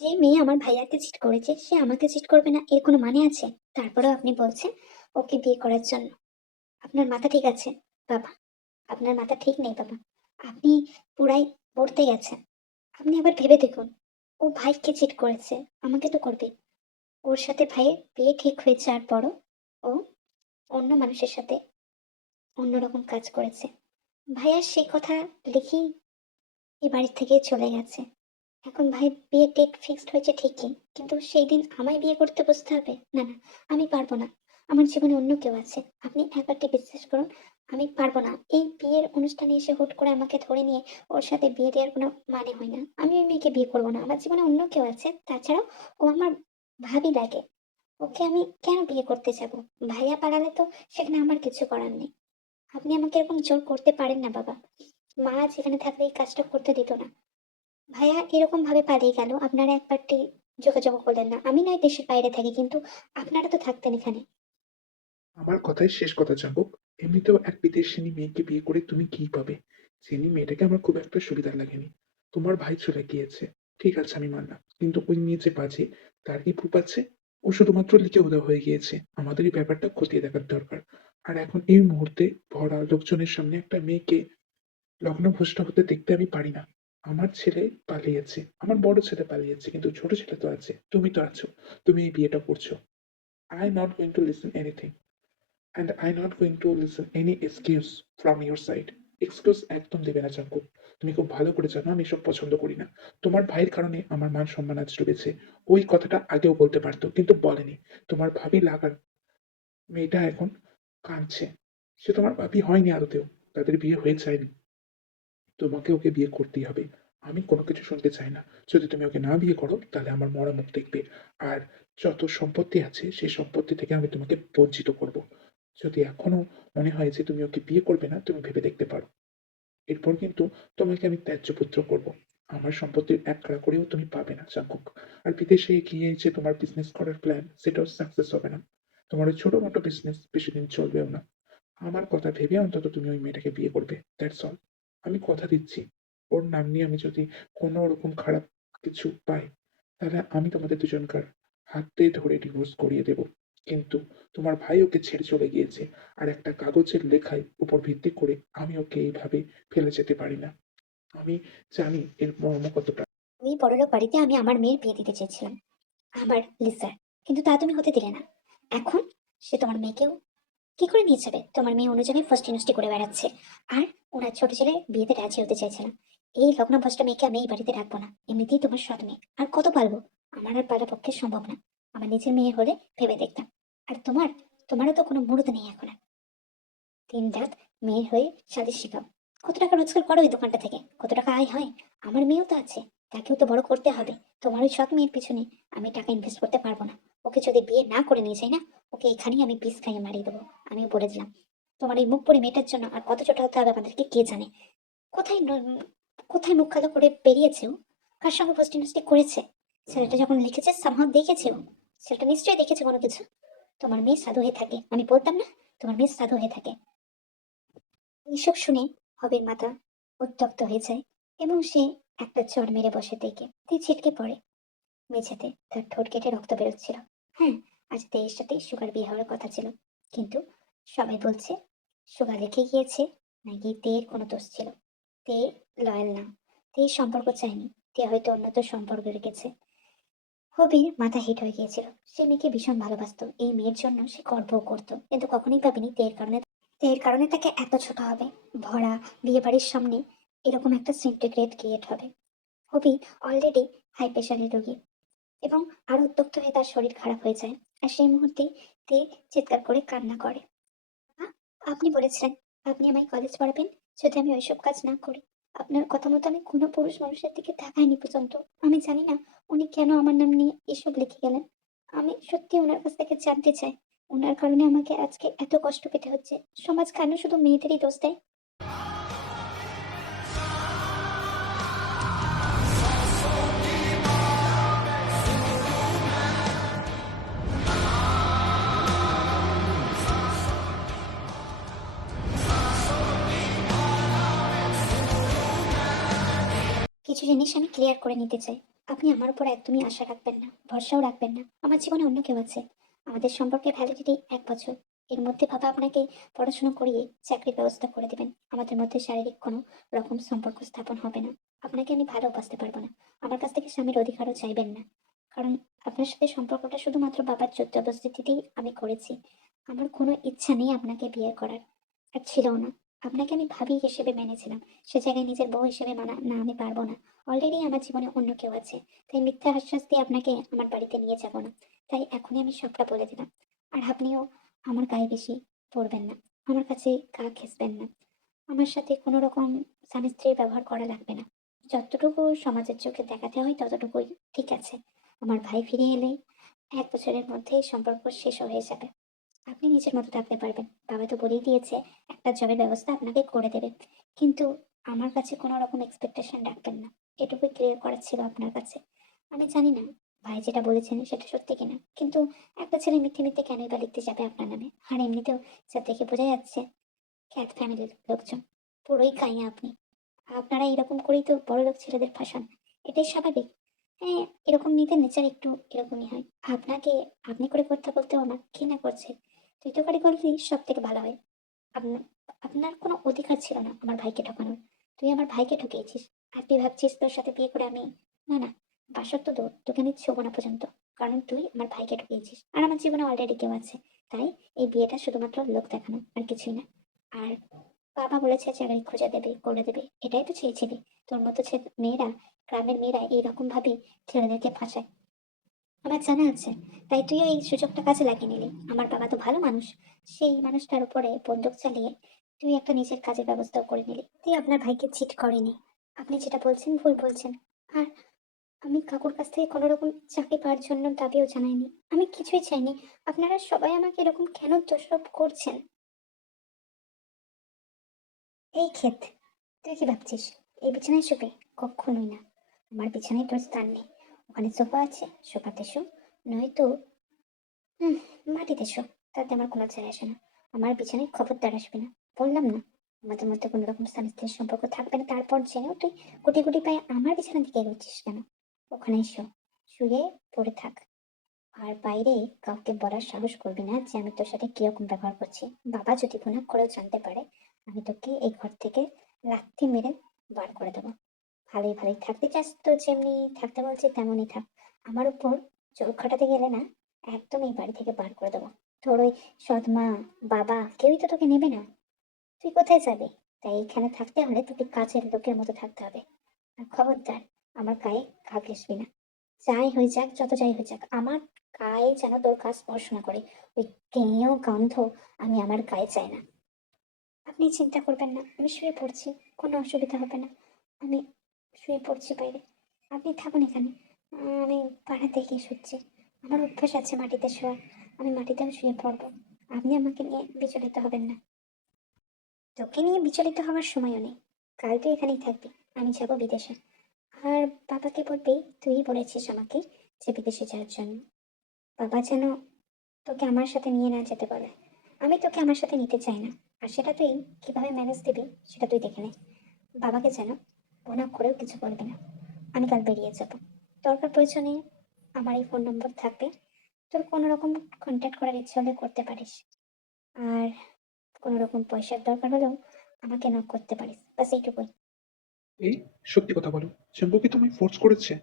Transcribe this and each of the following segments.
যে মেয়ে আমার ভাইয়াকে চিট করেছে সে আমাকে চিট করবে না এর কোনো মানে আছে? তারপরেও আপনি বলছেন ওকে বিয়ে করার জন্য। আপনার মাথা ঠিক আছে বাবা? আপনার মাথা ঠিক নেই বাবা। আপনি পুরাই পড়তে গেছেন। আপনি আবার ভেবে দেখুন, ও ভাইকে চিট করেছে, আমাকে তো করবে। ওর সাথে ভাইয়ের বিয়ে ঠিক হয়ে যাওয়ার পরও ও অন্য মানুষের সাথে অন্যরকম কাজ করেছে। ভাইয়া সেই কথা লিখেই এ বাড়ি থেকে চলে গেছে। এখন ভাই বিয়ে ডেট ফিক্সড হয়েছে ঠিকই, কিন্তু সেই দিন আমায় বিয়ে করতে বসতে হবে? না, না, আমি পারবো না। আমার জীবনে অন্য কেউ আছে। আপনি একবারটি বিশ্বাস করুন, আমি পারবো না। এই বিয়ের অনুষ্ঠানে এসে হুট করে আমাকে ধরে নিয়ে ওর সাথে বিয়ে দেওয়ার কোনো মানে হয় না। আমি ওই মেয়েকে বিয়ে করবো না। আমার জীবনে অন্য কেউ আছে। তাছাড়াও ও আমার ভাবি লাগে। ওকে আমি কেন বিয়ে করতে যাব? ভাইয়া পালালে তো সেখানে আমার কিছু করার নেই। আপনি আমাকে এরকম জোর করতে পারেন না বাবা। মা যেখানে থাকলে এই কাজটা করতে দিত না। ভাইয়া এরকম ভাবে পালিয়ে গেল, আপনারা একবারটি যোগাযোগ করলেন না। আমি নয় দেশের বাইরে থাকি, কিন্তু আপনারা তো থাকতেন এখানে। আমার কথাই শেষ কথা চাবুক। এমনিতেও এক বিদেশিনী মেয়েকে বিয়ে করে তুমি কি পাবে? যিনি মেয়েটাকে আমার খুব একটা সুবিধা লাগেনি। তোমার ভাই চলে গিয়েছে, ঠিক আছে আমি মানলাম, কিন্তু ওই মেয়ে যে বাজে, তার কি প্রুফ আছে? ও শুধুমাত্র লিখে উধাও হয়ে গিয়েছে। আমাদের এই ব্যাপারটা খতিয়ে দেখার দরকার। আর এখন এই মুহূর্তে ভরা লোকজনের সামনে একটা মেয়েকে লগ্নভ্রষ্ট হতে দেখতে আমি পারি না। আমার ছেলে পালিয়েছে, আমার বড় ছেলে পালিয়েছে, কিন্তু ছোট ছেলে তো আছে, তুমি তো আছো। তুমি এই বিয়েটা করছো। I not going to listen anything, and I'm not going to listen any excuse from your side. Excuse একদম দেবে না চাঙ্কু। তুমি খুব ভালো করে জানো আমি এসব পছন্দ করি না। তোমার ভাইয়ের কারণে আমার মান সম্মান আজ ডুবেছে। ওই কথাটা আগেও বলতে পারতো, কিন্তু বলেনি। তোমার ভাবি লাগার মেয়েটা এখন কাঁদছে। সে তোমার ভাবি হয়নি আদতেও। তাদের বিয়ে হয়ে যায়নি। তোমাকে ওকে বিয়ে করতেই হবে। আমি কোনো কিছু শুনতে চাই না। যদি তুমি ওকে না বিয়ে করো তাহলে আমার মরা মুখ দেখবে। আর যত সম্পত্তি আছে সেই সম্পত্তি থেকে আমি তোমাকে বঞ্চিত করব। যদি এখনো মনে হয় যে তুমি ওকে বিয়ে করবে না, তুমি ভেবে দেখতে পারো। এরপর কিন্তু তোমাকে আমি ত্যায্য পুত্র করব। আমার সম্পত্তির এক কাড়া করেও তুমি পাবে না চাঙ্কুক। আর বিদেশে গিয়ে যে তোমার বিজনেস করার প্ল্যান, সেটাও সাকসেস হবে না। তোমার ওই ছোট মোটো বিজনেস বেশি দিন চলবেও না। আমার কথা ভেবে অন্তত তুমি ওই মেয়েটাকে বিয়ে করবে, দ্যাটস অল। আমি কথা দিচ্ছি, ওর নাম নিয়ে আমি যদি কোনো রকম খারাপ কিছু পাই, তাহলে আমি তোমাদের দুজনকার হাতে ধরে ডিভোর্স করিয়ে দেব। কিন্তু তোমার ভাই ওকে ছেড়ে চলে গিয়েছে, আর একটা কাগজের লেখায় উপর ভিত্তি করে আমি ওকে এইভাবে ফেলে যেতে পারি না। আমি জানি এর মর্ম কতটা। ওই বড়লোক বাড়িতে আমি আমার মেয়ের বিয়ে দিতে চেয়েছিলাম, আমার লিসার। কিন্তু তা তুমি হতে দিলে না। এখন সে তোমার মেয়েকেও কি করে নিয়ে যাবে? তোমার মেয়ে অন্য জায়গায় ফষ্টি নষ্টি করে বেড়াচ্ছে। আর ওনার ছোট ছেলে বিয়েতে রাজি হতে চাইছে না। এই লগ্নভ্রষ্ট মেয়েকে আমি এই বাড়িতে রাখবো না। এমনিতেই তোমার সৎ মেয়ে, আর কত পারবো? আমার আর পারা পক্ষে সম্ভব না। আমার নিজের মেয়ে হলে ভেবে দেখতাম। আর তোমারও তো কোনো মুরুদ নেই এখন আর। দিন রাত মেয়ের হয়ে সালিশ শেখাও। কত টাকা রোজগার করো ওই দোকানটা থেকে? কত টাকা আয় হয়? আমার মেয়েও তো আছে, তাকেও তো বড় করতে হবে। তোমার ওই সৎ মেয়ের পিছনে আমি টাকা ইনভেস্ট করতে পারবো না। ওকে যদি বিয়ে না করে নিয়ে যাই না, ওকে এখানেই আমি বিষ খাইয়ে মারিয়ে দেবো। আমি বলে দিলাম। তোমার এই মুখ পরি মেয়েটার জন্য আর কত ছোট হতে হবে আমাদেরকে কে জানে। কোথায় কোথায় মুখ কালো করে বেরিয়েছে ও? কার সঙ্গে পোস্টি নষ্টি করেছে? ছেলেটা যখন লিখেছে সামহাও দেখেছে ও। ছেলেটা নিশ্চয়ই দেখেছে কোনো কিছু। তোমার মেয়ে সাধু হয়ে থাকে, আমি বলতাম না? তোমার মেয়ে সাধু হয়ে থাকে। এইসব শুনে হবের মাথা উত্তপ্ত হয়ে যায়, এবং সে একটা চড় মেরে বসে থেকে ছিটকে পড়ে মেঝেতে। তার ঠোঁট কেটে রক্ত বেরোচ্ছিল। হ্যাঁ, আজ তেইশ সাথে সুগার বিয়ে হওয়ার কথা ছিল, কিন্তু সবাই বলছে সুগার রেখে গিয়েছে, নাকি তের কোনো দোষ ছিল। তে লয়াল না, তে সম্পর্ক চায়নি, তে হয়তো অন্য তো সম্পর্ক রেখেছে। হবির মাথা হিট হয়ে গিয়েছিল। সে মেয়েকে ভীষণ ভালোবাসতো, এই মেয়ের জন্য সে গর্বও করতো, কিন্তু কখনোই ভাবেনি তের কারণে তাকে এত ছোট হবে। ভরা বিয়ে বাড়ির সামনে এরকম একটা সিন্টিগ্রেট ক্রিয়েট হবে। হবি অলরেডি হাই প্রেশারের রোগী, এবং আরো উত্তপ্ত হয়ে তার শরীর খারাপ হয়ে যায়। আর সেই মুহূর্তে তে চিৎকার করে কান্না করে। "আ, আপনি বলেছিলেন আপনি আমায় কলেজ পড়াবেন যদি আমি ওইসব কাজ না করি। আপনার কথা মতো আমি কোনো পুরুষ মানুষের দিকে তাকাইনি পর্যন্ত। আমি জানি না উনি কেন আমার নাম নিয়ে এসব লিখে গেলেন। আমি সত্যি ওনার কাছ থেকে জানতে চাই, ওনার কারণে আমাকে আজকে এত কষ্ট পেতে হচ্ছে। সমাজ কেন শুধু মেয়েদেরই দোষ দেয়?" কিছু জিনিস আমি ক্লিয়ার করে নিতে চাই। আপনি আমার উপর একদমই আশা রাখবেন না, ভরসাও রাখবেন না। আমার জীবনে অন্য কেউ আছে। আমাদের সম্পর্কের ভ্যালিডিটি ১ বছর। এর মধ্যে বাবা আপনাকে পড়াশোনা করিয়ে চাকরির ব্যবস্থা করে দিবেন। আমাদের মধ্যে শারীরিক কোনো রকম সম্পর্ক স্থাপন হবে না। আপনাকে আমি ভালোবাসতে পারবো না। আমার কাছ থেকে স্বামীর অধিকারও চাইবেন না। কারণ আপনার সাথে সম্পর্কটা শুধুমাত্র বাবার জোর-জবরদস্তিতেই আমি করেছি। আমার কোনো ইচ্ছা নেই আপনাকে বিয়ে করার। আর ছিলও না। আপনাকে আমি ভাবি হিসেবে মেনেছিলাম। সে জায়গায় নিজের বউ হিসেবে মানা না, আমি পারব না। অলরেডি আমার জীবনে অন্য কেউ আছে। তাই মিথ্যা আশ্বাস দিয়ে আপনাকে আমার বাড়িতে নিয়ে যাব না। তাই এখনই আমি সবটা বলে দিলাম। আর আপনিও আমার গায়ে বেশি পড়বেন না। আমার কাছে গা ঘেঁষবেন না। আমার সাথে কোনো রকম স্বামী-স্ত্রীর ব্যবহার করা লাগবে না। যতটুকু সমাজের চোখে দেখাতে হয় ততটুকুই ঠিক আছে। আমার ভাই ফিরে এলেই ১ বছরের মধ্যেই সম্পর্ক শেষ হয়ে যাবে। আপনি নিজের মতো থাকতে পারবেন। বাবা তো বলেই দিয়েছে একটা জবের ব্যবস্থা আপনাকে করে দেবে। কিন্তু আমার কাছে কোনো রকম এক্সপেকটেশন রাখবেন না। এটুকুই ক্লিয়ার করার ছিল আপনার কাছে। আমি জানি না ভাই যেটা বলেছেন সেটা সত্যি কিনা। কিন্তু একটা ছেলে মিথ্যে, মিথ্যে কেনই বা লিখতে যাবে আপনার নামে? আর এমনিতেও যা দেখে বোঝা যাচ্ছে খ্যাত ফ্যামিলির লোকজন। পুরোই কাইয়া আপনি। আপনারা এরকম করেই তো বড়লোক ছেলেদের ফাঁসান। এটাই স্বাভাবিক। হ্যাঁ, এরকম মেয়েদের নেচার একটু এরকমই হয়। আপনাকে আপনি করে কথা বলতেও আমার ঘৃণা করছে। তুই তো করে করলেই সবথেকে ভালো হয়। আপনা আপনার কোনো অধিকার ছিল না আমার ভাইকে ঠকানোর। তুই আমার ভাইকে ঠকিয়েছিস। আর তুই ভাবছিস তোর সাথে বিয়ে করে আমি না, না, বাসর তো দূর, তোকে আমি ছোঁবো না পর্যন্ত। কারণ তুই আমার ভাইকে ঠকিয়েছিস। আর আমার জীবনে অলরেডি কেউ আছে। তাই এই বিয়েটা শুধুমাত্র লোক দেখানো, আর কিছুই না। আর বাবা বলেছে চাকরি খুঁজে দেবে, করে দেবে। এটাই তো চেয়েছিলি। তোর মতো মেয়েরা, গ্রামের মেয়েরা এইরকম ভাবেই ছেলেদেরকে ফাঁসায়। আমার জানা আছে। তাই তুইও এই সুযোগটা কাজে লাগিয়ে নিলি। আমার বাবা তো ভালো মানুষ। সেই মানুষটার উপরে বন্দুক চালিয়ে তুই একটা নিজের কাজের ব্যবস্থাও করে নিলি। তুই আপনার ভাইকে চিট করেনি। আপনি যেটা বলছেন ভুল বলছেন। আর আমি কাকুর কাছ থেকে কোনো রকম চাকরি পাওয়ার জন্য দাবিও জানাইনি। আমি কিছুই চাইনি। আপনারা সবাই আমাকে এরকম কেন দোষারোপ করছেন? এই ক্ষেত, তুই কি ভাবছিস এই বিছানায় শুবি? কক্ষনোই না। আমার বিছানায় তোর স্থান নেই। ওখানে সোফা আছে, সোফাতে শো। নয়তো হুম, মাটিতে শো। তাতে আমার কোনো যায় আসে না। আমার বিছানায় খবরদার আসবি না। বললাম না, আমাদের মধ্যে কোনো রকম স্বামী-স্ত্রীর সম্পর্ক থাকবে না। তারপর জেনেও তুই গুটি, গুটি পায়ে আমার বিছানার দিকে এগোচ্ছিস কেন? ওখানেই শো। শুয়ে পড়ে থাক। আর বাইরে কাউকে বলার সাহস করবি না যে আমি তোর সাথে কিরকম ব্যবহার করছি। বাবা যদি ভুনা করেও জানতে পারে, আমি তোকে এই ঘর থেকে লাথি মেরে বার করে দেবো। ভালোই ভালোই থাকতে চাস তো যেমনি থাকতে বলছি তেমনই থাক। আমার উপর জোর খাটাতে গেলে না, একদম এই বাড়ি থেকে বার করে দেবো। তোর ওই সৎ মা, বাবা কেউই তো তোকে নেবে না। তুই কোথায় যাবি? তাই এখানে থাকতে হলে তোকে কাজের লোকের মতো থাকতে হবে। আর খবরদার আমার গায়ে ঘা ঘেঁষবি না। যাই হয়ে যাক, যত যাই হয়ে যাক, আমার গায়ে যেন তোর গা স্পর্শ না করে। ওই কেঁয়ো গন্ধ আমি আমার গায়ে চাই না। আপনি চিন্তা করবেন না, আমি শুয়ে পড়ছি। কোনো অসুবিধা হবে না। আমি শুয়ে পড়ছি বাইরে। আপনি থাকুন এখানে। আমি পাড়াতে গিয়ে শুচ্ছি। আমার অভ্যাস আছে মাটিতে শোয়ার। আমি মাটিতেও শুয়ে পড়বো। আপনি আমাকে নিয়ে বিচলিত হবেন না। তোকে নিয়ে বিচলিত হওয়ার সময়ও নেই। কাল তুই এখানেই থাকবি। আমি যাব বিদেশে। আর বাবাকে বলবি তুই বলেছিস আমাকে যে বিদেশে যাওয়ার জন্য। বাবা যেন তোকে আমার সাথে নিয়ে না যেতে বলে। আমি তোকে আমার সাথে নিতে চাই না। আর সেটা তুই কিভাবে ম্যানেজ দিবি সেটা তুই দেখে নে। বাবাকে যেন মনা করেও কিছু বলবি না। আমি কাল বেরিয়ে যাব। দরকার প্রয়োজনে আমার এই ফোন নম্বর থাকবে। তোর কোনো রকম কন্ট্যাক্ট করার ইচ্ছে হলে করতে পারিস। আর কোনো রকম পয়সার দরকার হলেও আমাকে নক করতে পারিস। বাস এইটুকুই। এই, সত্যি কথা বলো, জাঙ্গু কি তোমায় ফোর্স করেছে?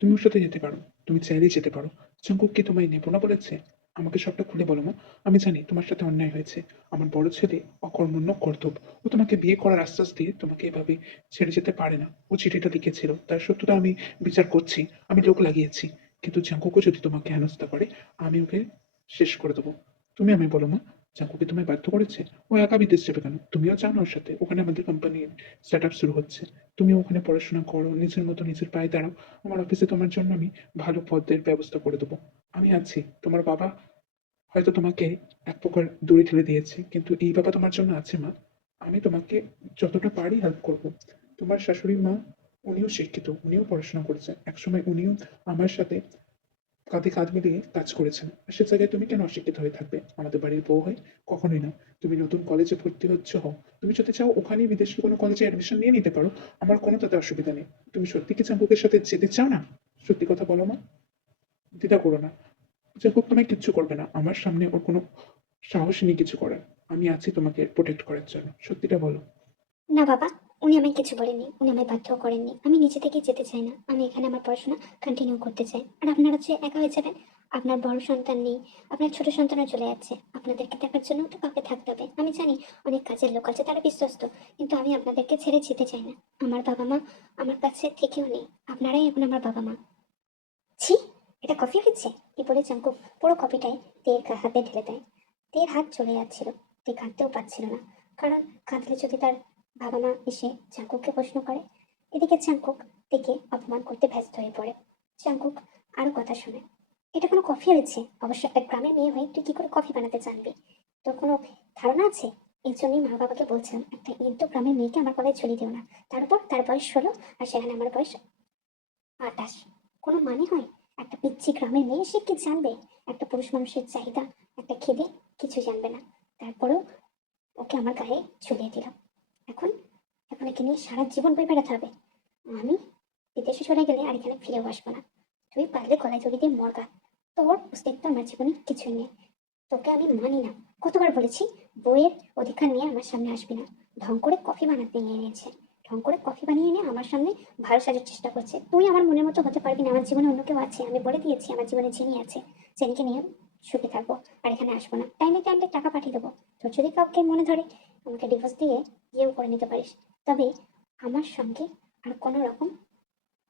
তুমি ওর সাথে যেতে পারো, তুমি চাইলেই যেতে পারো। জাঙ্কুক কি তোমায় নেবো না বলেছে? আমাকে সবটা খুলে বলো মা। আমি জানি তোমার সাথে অন্যায় হয়েছে। আমার বড় ছেলে অকর্মণ্য কর্তব্য। ও তোমাকে বিয়ে করার আশ্বাস দিয়ে তোমাকে এভাবে ছেড়ে যেতে পারে না। ও চিঠিটা লিখেছিল, তার সত্যতা আমি বিচার করছি। আমি লোক লাগিয়েছি। কিন্তু জাঙ্কুকও যদি তোমাকে হেনস্থা করে, আমি ওকে শেষ করে দেবো। তুমি আমি বলো মা, জাঙ্কুকে তোমায় বাধ্য করেছে? ও একা বিদেশ যাবে কেন? তুমিও যাও না ওর সাথে। ওখানে আমাদের কোম্পানির সেট আপ শুরু হচ্ছে। তুমি ওখানে পড়াশোনা করো, নিজের মতো নিজের পায়ে দাঁড়াও। আমার অফিসে তোমার জন্য আমি ভালো পদের ব্যবস্থা করে দেবো। আমি আছি। তোমার বাবা হয়তো তোমাকে এক প্রকার দড়ি ঠেলে দিয়েছে, কিন্তু এই বাবা তোমার জন্য আছে মা। আমি তোমাকে যতটা পারি হেল্প করব। তোমার শাশুড়ি মা, উনিও শিক্ষিত, উনিও পড়াশোনা করেছেন। একসময় উনিও আমার সাথে কাঁধে কাঁধ মিলিয়ে কাজ করেছেন। আর সে জায়গায় তুমি কেন অশিক্ষিত হয়ে থাকবে আমাদের বাড়ির বউ হয়ে? কখনোই না। তুমি নতুন কলেজে ভর্তি হচ্ছ, হও। তুমি যদি চাও ওখানেই বিদেশি কোনো কলেজে অ্যাডমিশন নিয়ে নিতে পারো। আমার কোনো তাতে অসুবিধা নেই। তুমি সত্যি কি চাম্পুকের সাথে যেতে চাও না? সত্যি কথা বলো মা, দ্বিধা করো না। জাঙ্কুক তোমায় কিচ্ছু করবে না, আমার সামনে ওর কোনো সাহসই নেই কিছু করার। আমি আছি তোমাকে প্রোটেক্ট করার জন্য, সত্যিটা বলো। না বাবা, উনি আমায় কিছু বলেননি, উনি আমায় বাধ্য করেননি। আমি নিজে থেকেই যেতে চাই না, আমি এখানে আমার পড়াশোনা কন্টিনিউ করতে চাই। আর আপনারা যে একা হয়ে যাবেন, আপনার বড় সন্তান নেই, আপনার ছোট সন্তানও চলে যাচ্ছে, আপনাদেরকে দেখার জন্য তো কাউকে থাকতে হবে। আমি জানি অনেক কাজের লোক আছে, তারা বিশ্বস্ত, কিন্তু আমি আপনাদেরকে ছেড়ে যেতে চাই না। আমার বাবা মা আমার কাছে থেকেও নেই, আপনারাই এখন আমার বাবা মা। ছি, এটা কফি হয়েছে? এই বলে চাঙ্কু পুরো কফিটাই তের হাতে ঢেলে দেয়। তের হাত চলে যাচ্ছিল, তে কাঁদতেও পারছিল না, কারণ কাঁদলে যদি তার বাবা মা এসে চাঙ্কুককে প্রশ্ন করে। এদিকে চাঙ্কুক তেকে অপমান করতে ব্যস্ত হয়ে পড়ে। চাঙ্কুক আরো কথা শোনে। এটা কোনো কফি হয়েছে? অবশ্য একটা গ্রামের মেয়ে হয়ে তুই কি করে কফি বানাতে জানবি? তোর কোনো ধারণা আছে? এই জন্যই মা বাবাকে বলছিলাম একটা ইন্দো গ্রামের মেয়েকে আমার গলায় ঝুলিয়ে দিও না। তার উপর তার বয়স 16, আর সেখানে আমার বয়স 28। কোনো মানে হয়? একটা পিচ্ছি গ্রামের মেয়ে, সে কি জানবে একটা পুরুষ মানুষের চাহিদা, একটা খিদে? কিছু জানবে না। তারপরেও ওকে আমার গায়ে ঝুলিয়ে দিলাম। এখন এখন একে নিয়ে সারা জীবন বয়ে বেড়াতে হবে। আমি বিদেশে চলে গেলে আর এখানে ফিরেও আসবো না। তুই পারলে গলায় দড়ি দিয়ে মরগা। তোর অস্তিত্ব আমার জীবনে কিছুই নেই। তোকে আমি মানি না। কতবার বলেছি বইয়ের অধিকার নিয়ে আমার সামনে আসবি না। ঢং করে কফি বানাতে নিয়ে এনেছে, ঢং করে কফি বানিয়ে এনে আমার সামনে ভালো সাজার চেষ্টা করছে। তুই আমার মনের মতো হতে পারবি না, আমার জীবনে অন্য কেউ আছে। আমি বলে দিয়েছি আমার জীবনে জেনি আছে, জেনিকে নিয়ে সুখে থাকবো। আর এখানে আসবো না, টাইমে টাইমে টাকা পাঠিয়ে দেবো। তোর যদি কাউকে মনে ধরে আমাকে ডিভোর্স দিয়ে বিয়েও করে নিতে পারিস, তবে আমার সঙ্গে আর কোনো রকম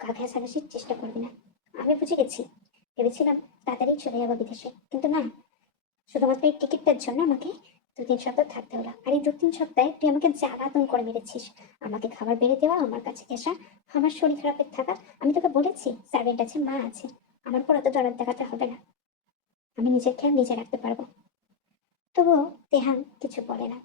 গা ঘেঁষাঘেঁষির চেষ্টা করবি না। আমি বুঝে গেছি, ভেবেছিলাম তাড়াতাড়ি চলে যাবো বিদেশে, কিন্তু না, শুধুমাত্র এই টিকিটটার জন্য আমাকে 2-3 সপ্তাহ থাকতে হলো। আর এই 2-3 সপ্তাহে তুই আমাকে জ্বালাতন করে মেরেছিস। আমাকে খাবার বেড়ে দেওয়া, আমার কাছে ঘেঁষা, আমার শরীর খারাপের থাকা। আমি তোকে বলেছি সার্ভেন্ট আছে, মা আছে, আমার পর অত দরদ দেখাতে হবে না। আমি নিজের খেয়াল নিজে রাখতে পারবো। তবুও তেহান কিছু বলে না।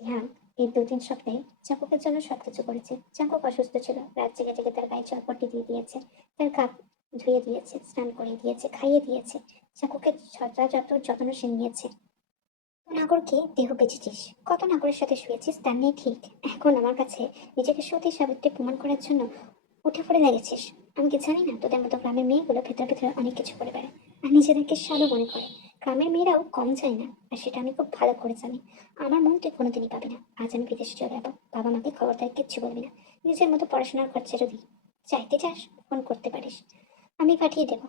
তেহান এই 2-3 সপ্তাহে চাঙ্কুকের জন্য সবকিছু করেছে। চাঙ্কুক অসুস্থ ছিল, রাত জেগে জেগে তার গায়ে চরপট্টি দিয়ে দিয়েছে, তার কাপ ধুয়ে দিয়েছে, স্নান করিয়ে দিয়েছে, খাইয়ে দিয়েছে। চাঙ্কুকের যথাযথ যত্ন সে নিয়েছে। নাগরকে দেহ বেচেছিস, কত নাগরের সাথে শুয়েছিস তার নেই ঠিক। এখন আমার কাছে নিজেকে সতী সাবিত্রী প্রমাণ করার জন্য উঠে পড়ে লেগেছিস। আমি কি জানি না তোদের মতো গ্রামের মেয়েগুলো ভেতরে ভেতরে অনেক কিছু করে বেড়ায়, আর নিজেদেরকে সাধু মনে করে। গ্রামের মেয়েরাও কম যায় না, আর সেটা আমি খুব ভালো করে জানি। আমার মন তুই কোনোদিনই পাবি না। আজ আমি বিদেশে চলে যাবো, বাবা মাকে খবরদার কিচ্ছু বলবি না। নিজের মতো পড়াশোনার খরচা যদি চাইতে চাস ফোন করতে পারিস, আমি পাঠিয়ে দেবো।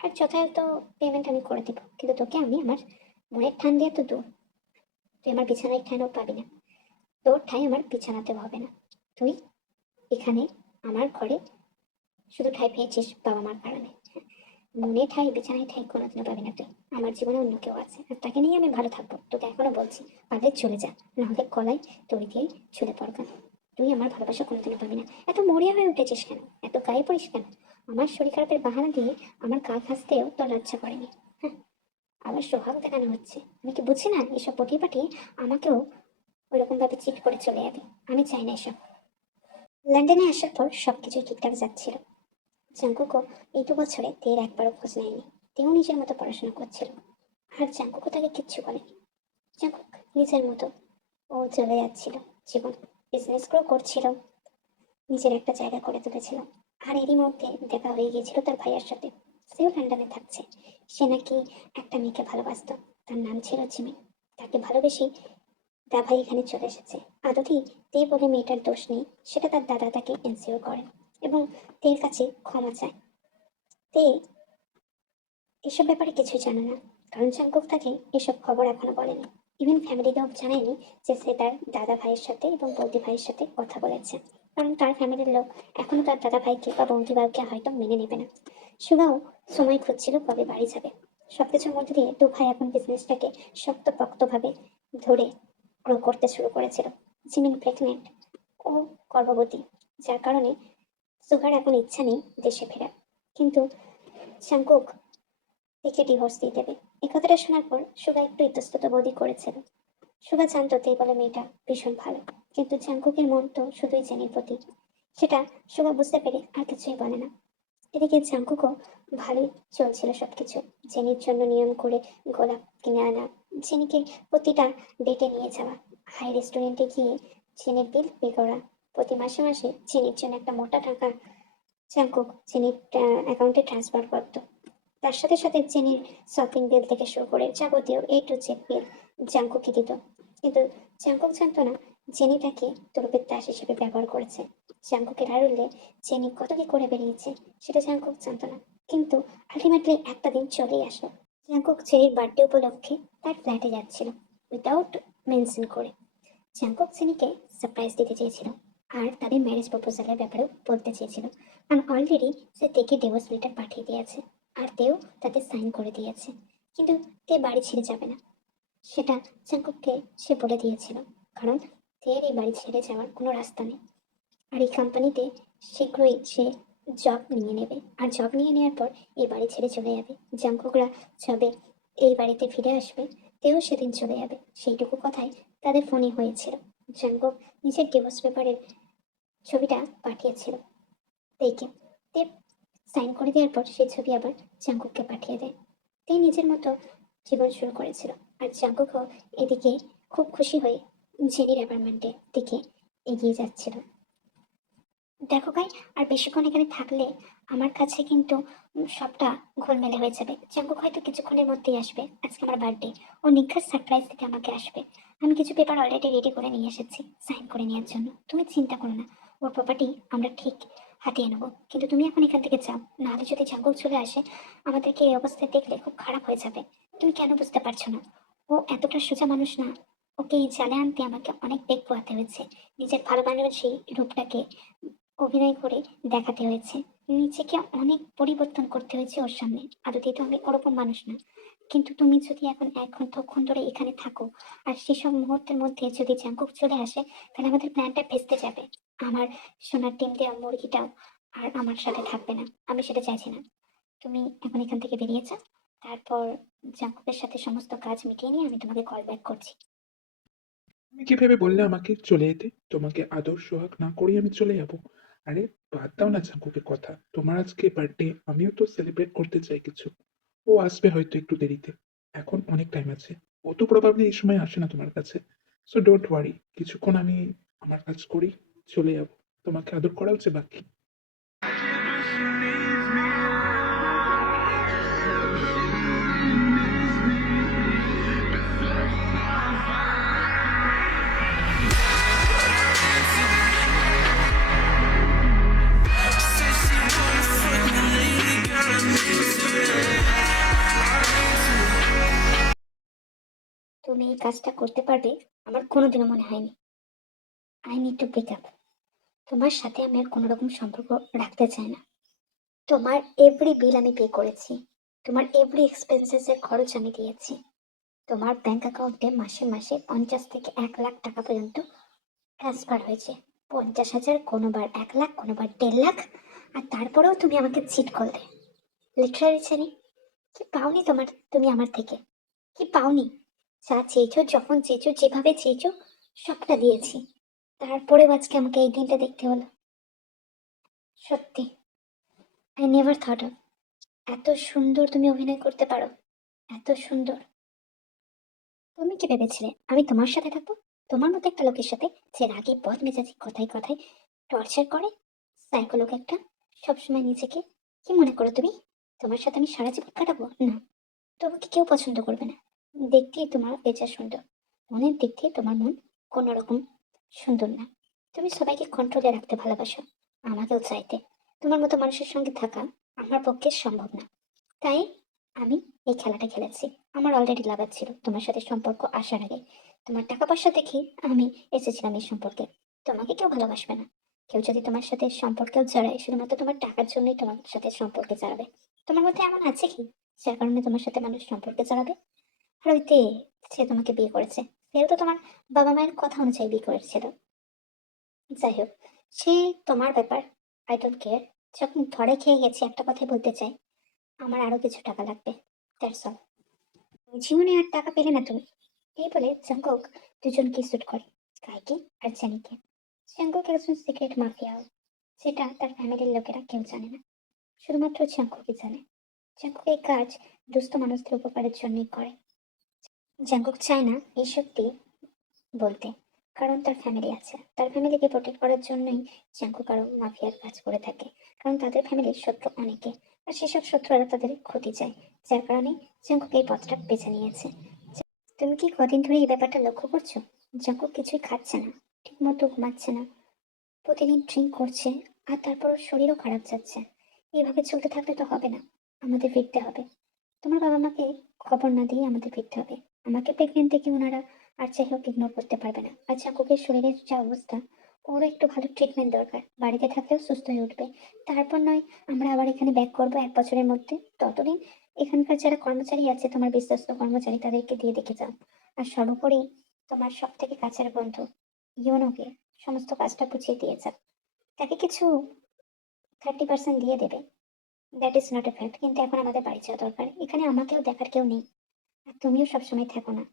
আর যথাযথ পেমেন্ট আমি করে দেবো, কিন্তু তোকে আমি আমার মনের ঠান দিয়ে তো দূর। তুই আমার বিছানায় ঠাইও পাবি না, তোর ঠাই আমার বিছানাতে হবে না। তুই এখানে আমার ঘরে শুধু ঠাই পেয়েছিস বাবা মার কারণে। মনে ঠাই বিছানায় ঠাই কোনোদিনও পাবি না তুই। আমার জীবনে অন্য কেউ আছে, আর তাকে নিয়ে আমি ভালো থাকবো। তোকে এখনো বলছি, পারলে চলে যা, নাহলে গলায় দড়ি দিয়ে ঝুলে পড়বা। তুই আমার ভালোবাসা কোনোদিনও পাবি না। এত মরিয়া হয়ে উঠেছিস কেন? এত গায়ে পড়িস কেন? আমার শরীর খারাপের বাহানা দিয়ে আমার গা ঘাসতেও তোর লজ্জা করেনি। হ্যাঁ, আবার সোহাগ দেখানো হচ্ছে। আমি কি বুঝি না এসব পটিয়ে পাঠিয়ে আমাকেও ওইরকম ভাবে চিট করে চলে যাবে? আমি চাই না এসব। লন্ডনে আসার পর সবকিছু ঠিকঠাক যাচ্ছিল। জাঙ্কুকও এই 2 বছরে তের একবারও খোঁজ নেয়নি। তেও নিজের মতো পড়াশোনা করছিল, আর জাঙ্কুকও তাকে কিচ্ছু বলেনি। জাঙ্কুক নিজের মতো ও চলে যাচ্ছিল জীবন, বিজনেস গ্রো করছিল, নিজের একটা জায়গা করে তুলেছিল। আর এরই মধ্যে দেখা হয়ে গিয়েছিল তার ভাইয়ার সাথে। সেও লন্ডনে থাকছে। সে নাকি একটা মেয়েকে ভালোবাসতো, তার নাম ছিল জিমি। তাকে ভালোবেসে দা ভাই এখানে চলে এসেছে। আদতেই তে বলে মেয়েটার দোষ নেই, সেটা তার দাদা তাকে এনসিওর করেন এবং তের কাছে ক্ষমা চায়। তে এসব ব্যাপারে কিছুই জানে না, কারণ চাঙ্কুক তাকে এসব খবর এখনো বলেনি। ইভেন ফ্যামিলিকেও জানায়নি যে সে তার দাদা ভাইয়ের সাথে এবং বৌদি ভাইয়ের সাথে কথা বলেছে, কারণ তার ফ্যামিলির লোক এখনো তার দাদা ভাইকে বা বৌদি ভাইকে হয়তো মেনে নেবে না। সুগাও সময় খুঁজছিল কবে বাড়ি যাবে। সবকিছুর মধ্যে দিয়ে 2 ভাই এখন বিজনেসটাকে শক্তপোক্তভাবে ধরে গ্রো করতে শুরু করেছিল। জিমিন প্রেগনেন্ট, ও গর্ভবতী, যার কারণে সুগার এখন ইচ্ছা নেই দেশে ফেরার। কিন্তু চাঙ্কুক একে ডিভোর্স দিয়ে দেবে। এই কথাটা শোনার পর সুগা একটু ইতস্তত বোধই করেছিল। সুগা জানতো তে বলে মেয়েটা ভীষণ ভালো, কিন্তু জাঙ্কুকের মন তো শুধুই জেনির প্রতি। সেটা সুগা বুঝতে পেরে আর কিছুই বলে না। এদিকে জাঙ্কুকও ভালোই চলছিল সবকিছু। জেনির জন্য নিয়ম করে গোলাপ কিনে আনা, জেনিকে প্রতিটা ডেটে নিয়ে যাওয়া, হাই রেস্টুরেন্টে গিয়ে জেনির বিল পে করা, প্রতি মাসে মাসে জেনির জন্য একটা মোটা টাকা জাংকুক জেনির অ্যাকাউন্টে ট্রান্সফার করতো। তার সাথে সাথে জেনির শপিং বিল থেকে শুরু করে যাবতীয় A to Z বিল জাংকুকই দিত। কিন্তু জাংকুক জানতো না জেনি তাকে তরুপের দাস হিসেবে ব্যবহার করেছে। জাংকুকের আড়লে জেনি কত কি করে বেরিয়েছে সেটা জাংকুক জানতো না। কিন্তু আলটিমেটলি একটা দিন চলেই আসলো। জাংকুক জেনির বার্থডে উপলক্ষে তার ফ্ল্যাটে যাচ্ছিল উইদাউট মেনশন করে। জাংকুক জেনিকে সারপ্রাইজ দিতে চেয়েছিল আর তাদের ম্যারেজ প্রপোজালের ব্যাপারেও বলতে চেয়েছিল, কারণ অলরেডি সে তেকে ডিভোর্স লেটার পাঠিয়ে দিয়েছে আর তেও তাতে সাইন করে দিয়েছে। কিন্তু তে বাড়ি ছেড়ে যাবে না, সেটা জাংকুককে সে বলে দিয়েছিল, কারণ তের এই বাড়ি ছেড়ে যাওয়ার কোনো রাস্তা নেই। আর এই কোম্পানিতে শীঘ্রই সে জব নিয়ে নেবে, আর জব নিয়ে নেওয়ার পর এই বাড়ি ছেড়ে চলে যাবে। জাংকুকরা যবে এই বাড়িতে ফিরে আসবে তেও সেদিন চলে যাবে, সেইটুকু কথাই তাদের ফোনে হয়েছিল। জাংকুক নিজের ডিভোর্স পেপারের ছবিটা পাঠিয়েছিল তেকে। তে সাইন করে দেওয়ার পর সেই ছবি আবার জাংকুককে পাঠিয়ে দেয়। তে নিজের মতো জীবন শুরু করেছিল, আর জাংকুকও এদিকে খুব খুশি হয়ে জেনির অ্যাপার্টমেন্টের দিকে এগিয়ে যাচ্ছিল। দেখো ভাই, আর বেশিক্ষণ এখানে থাকলে আমার কাছে কিন্তু সবটা ঘোলমেলে হয়ে যাবে। জাঙ্কুক হয়তো কিছুক্ষণের মধ্যেই আসবে, আজকে আমার বার্থডে, ও নিখাত সারপ্রাইজ দিতে আমাকে আসবে। আমি কিছু পেপার অলরেডি রেডি করে নিয়ে এসেছি সাইন করে নেওয়ার জন্য, তুমি চিন্তা করো না, ওর প্রপার্টি আমরা ঠিক হাতিয়ে নেবো। কিন্তু তুমি এখন এখান থেকে যাও, নাহলে যদি জাঙ্কুক চলে আসে আমাদেরকে এই অবস্থায় দেখলে খুব খারাপ হয়ে যাবে। তুমি কেন বুঝতে পারছো না? ও এতটা সোজা মানুষ না, ওকে এই জালে আনতে আমাকে অনেক বেগ পোহাতে হয়েছে। নিজের ভালো মানুষই রূপটাকে অভিনয় করে দেখাতে হয়েছে, নিজেকে অনেক পরিবর্তন করতে হয়েছে ওর সামনে। আদতে তো আমি ওরকম মানুষ না। কিন্তু তুমি যদি এখন এক ঘন্টাক্ষণ ধরে এখানে থাকো আর সেসব মুহূর্তের মধ্যে যদি জাঙ্কুক চলে আসে, তাহলে আমাদের প্ল্যানটা ভেস্তে যাবে। আমার সোনার ডিম দেওয়া মুরগিটাও আর আমার সাথে থাকবে না, আমি সেটা চাইছি না। তুমি এখন এখান থেকে বেরিয়ে যাও, তারপর জাঙ্কুকের সাথে সমস্ত কাজ মিটিয়ে নিয়ে আমি তোমাকে কল ব্যাক করছি। তুমি কিভাবে বললে আমাকে চলে যেতে? তোমাকে আদর সোহাগ না করেই আমি চলে যাব? আরে বাদ দাও না জাঙ্কুকের কথা, তোমার আজকে বার্থডে, আমিও তো সেলিব্রেট করতে চাই কিছু। ও আসবে হয়তো একটু দেরিতে, এখন অনেক টাইম আছে। ও তো প্রবাবলি এই সময় আসে না তোমার কাছে। সো ডোন্ট ওয়ারি, কিছুক্ষণ আমি আমার কাজ করি, চলে যাব। তোমাকে আদর করা হচ্ছে বাকি। তুমি এই কাজটা করতে পারবে আমার কোনোদিনও মনে হয়নি। I need to break up. তোমার সাথে আমি আর কোনো রকম সম্পর্ক রাখতে চাই না। তোমার এভরি বিল আমি পে করেছি, তোমার এভরি এক্সপেন্সেস এর খরচ আমি দিয়েছি। তোমার ব্যাংক অ্যাকাউন্টে মাসে মাসে 50 থেকে 1 লাখ টাকা পর্যন্ত ট্রান্সফার হয়েছে। 50,000, কোনোবার 1 লাখ, কোনোবার 1.5 লাখ। আর তারপরেও তুমি আমাকে চিট করলে। লিটারালি ছেড়ে কি পাওনি তোমার, তুমি আমার থেকে কি পাওনি? যা চেয়েছো, যখন চেয়েছো, যেভাবে চেয়েছো, সবটা দিয়েছি। তারপরেও আজকে আমাকে এই দিনটা দেখতে হলো। সত্যি, আই নেভার থট অফ এত সুন্দর তুমি অভিনয় করতে পারো, এত সুন্দর। তুমি কি ভেবেছিলে আমি তোমার সাথে থাকবো? তোমার মতো একটা লোকের সাথে, যে রাগে বদ মেজাজি, কথায় কথায় টর্চার করে, সাইকোলোগ একটা। সবসময় নিজেকে কি মনে করো তুমি? তোমার সাথে আমি সারা জীবন কাটাবো না? তোমাকে কেউ পছন্দ করবে না। দেখতেই তোমার বেচা সুন্দর, মনের দিক দিয়ে তোমার মন কোনো রকম সুন্দর না। তুমি সবাইকে কন্ট্রোলে রাখতে ভালোবাসো, আমাকেও চাইতে। তোমার মতো মানুষের সঙ্গে থাকা আমার পক্ষে সম্ভব না। তাই আমি এই খেলাটা খেলেছি। আমার অলরেডি লাগার ছিল তোমার সাথে সম্পর্ক আসার আগে। তোমার টাকা পয়সা দেখি আমি এসেছিলাম এই সম্পর্কে। তোমাকে কেউ ভালোবাসবে না। কেউ যদি তোমার সাথে সম্পর্কেও জড়ায়, শুধুমাত্র তোমার টাকার জন্যই তোমার সাথে সম্পর্কে জড়াবে। তোমার মধ্যে এমন আছে কি যার কারণে তোমার সাথে মানুষ সম্পর্কে জড়াবে? আর ওই তে, সে তোমাকে বিয়ে করেছে, সেও তো তোমার বাবা মায়ের কথা অনুযায়ী বিয়ে করেছিল। যাই হোক, সে তোমার ব্যাপার, আই ডোন্ট কেয়ার। যখন ধরে খেয়ে গেছে, একটা কথাই বলতে চাই, আমার আরো কিছু টাকা লাগবে, দ্যাটস অল। জীবনে আর টাকা পেলে না তুমি। এই বলে জাঙ্কুক দুজনকে শুট করে, কাইকে আর জানিকে। জাঙ্কুক একজন সিক্রেট মাফিয়াও, যেটা তার ফ্যামিলির লোকেরা কেউ জানে না, শুধুমাত্র জাঙ্কুকই জানে। জাঙ্কুক এই কাজ দুস্থ মানুষদের উপকারের জন্যই করে। জাঙ্কুক চায় না এই সত্যি বলতে, কারণ তার ফ্যামিলি আছে, তার ফ্যামিলিকে প্রোটেক্ট করার জন্যই জাঙ্কুক আরো মাফিয়ার কাজ করে থাকে। কারণ তাদের ফ্যামিলির শত্রু অনেকে, আর সেসব শত্রুরা তাদের ক্ষতি চায়, যার কারণে জাঙ্কুক এই পথটা বেছে নিয়েছে। তুমি কি কদিন ধরে এই ব্যাপারটা লক্ষ্য করছো? জাঙ্কুক কিছুই খাচ্ছে না, ঠিক মতো ঘুমাচ্ছে না, প্রতিদিন ড্রিঙ্ক করছে, আর তারপর ওর শরীরও খারাপ যাচ্ছে। এভাবে চলতে থাকলে তো হবে না, আমাদের ফিরতে হবে। তোমার বাবা মাকে খবর না দিয়ে আমাদের ফিরতে হবে। আমাকে প্রেগনেন্ট দেখে ওনারা আর যাই হোক ইগনোর করতে পারবে না। আর জাঙ্কুকের শরীরের যা অবস্থা, ওরও একটু ভালো ট্রিটমেন্ট দরকার, বাড়িতে থাকলেও সুস্থ হয়ে উঠবে। তারপর নয় আমরা আবার এখানে ব্যাক করবো 1 বছরের মধ্যে। ততদিন এখানকার যারা কর্মচারী আছে, তোমার বিশ্বস্ত কর্মচারী, তাদেরকে দিয়ে দেখে যাও। আর সর্বোপরি তোমার সব থেকে কাছের বন্ধু ইয়োনোকে সমস্ত কাজটা বুঝিয়ে দিয়ে যাও। তাকে কিছু 30% দিয়ে দেবে। That is not a fact, কিন্তু এখন আমাদের বাড়ি যাওয়া দরকার, এখানে আমাকেও দেখার কেউ নেই। আর তুমিও সবসময় থেকো না।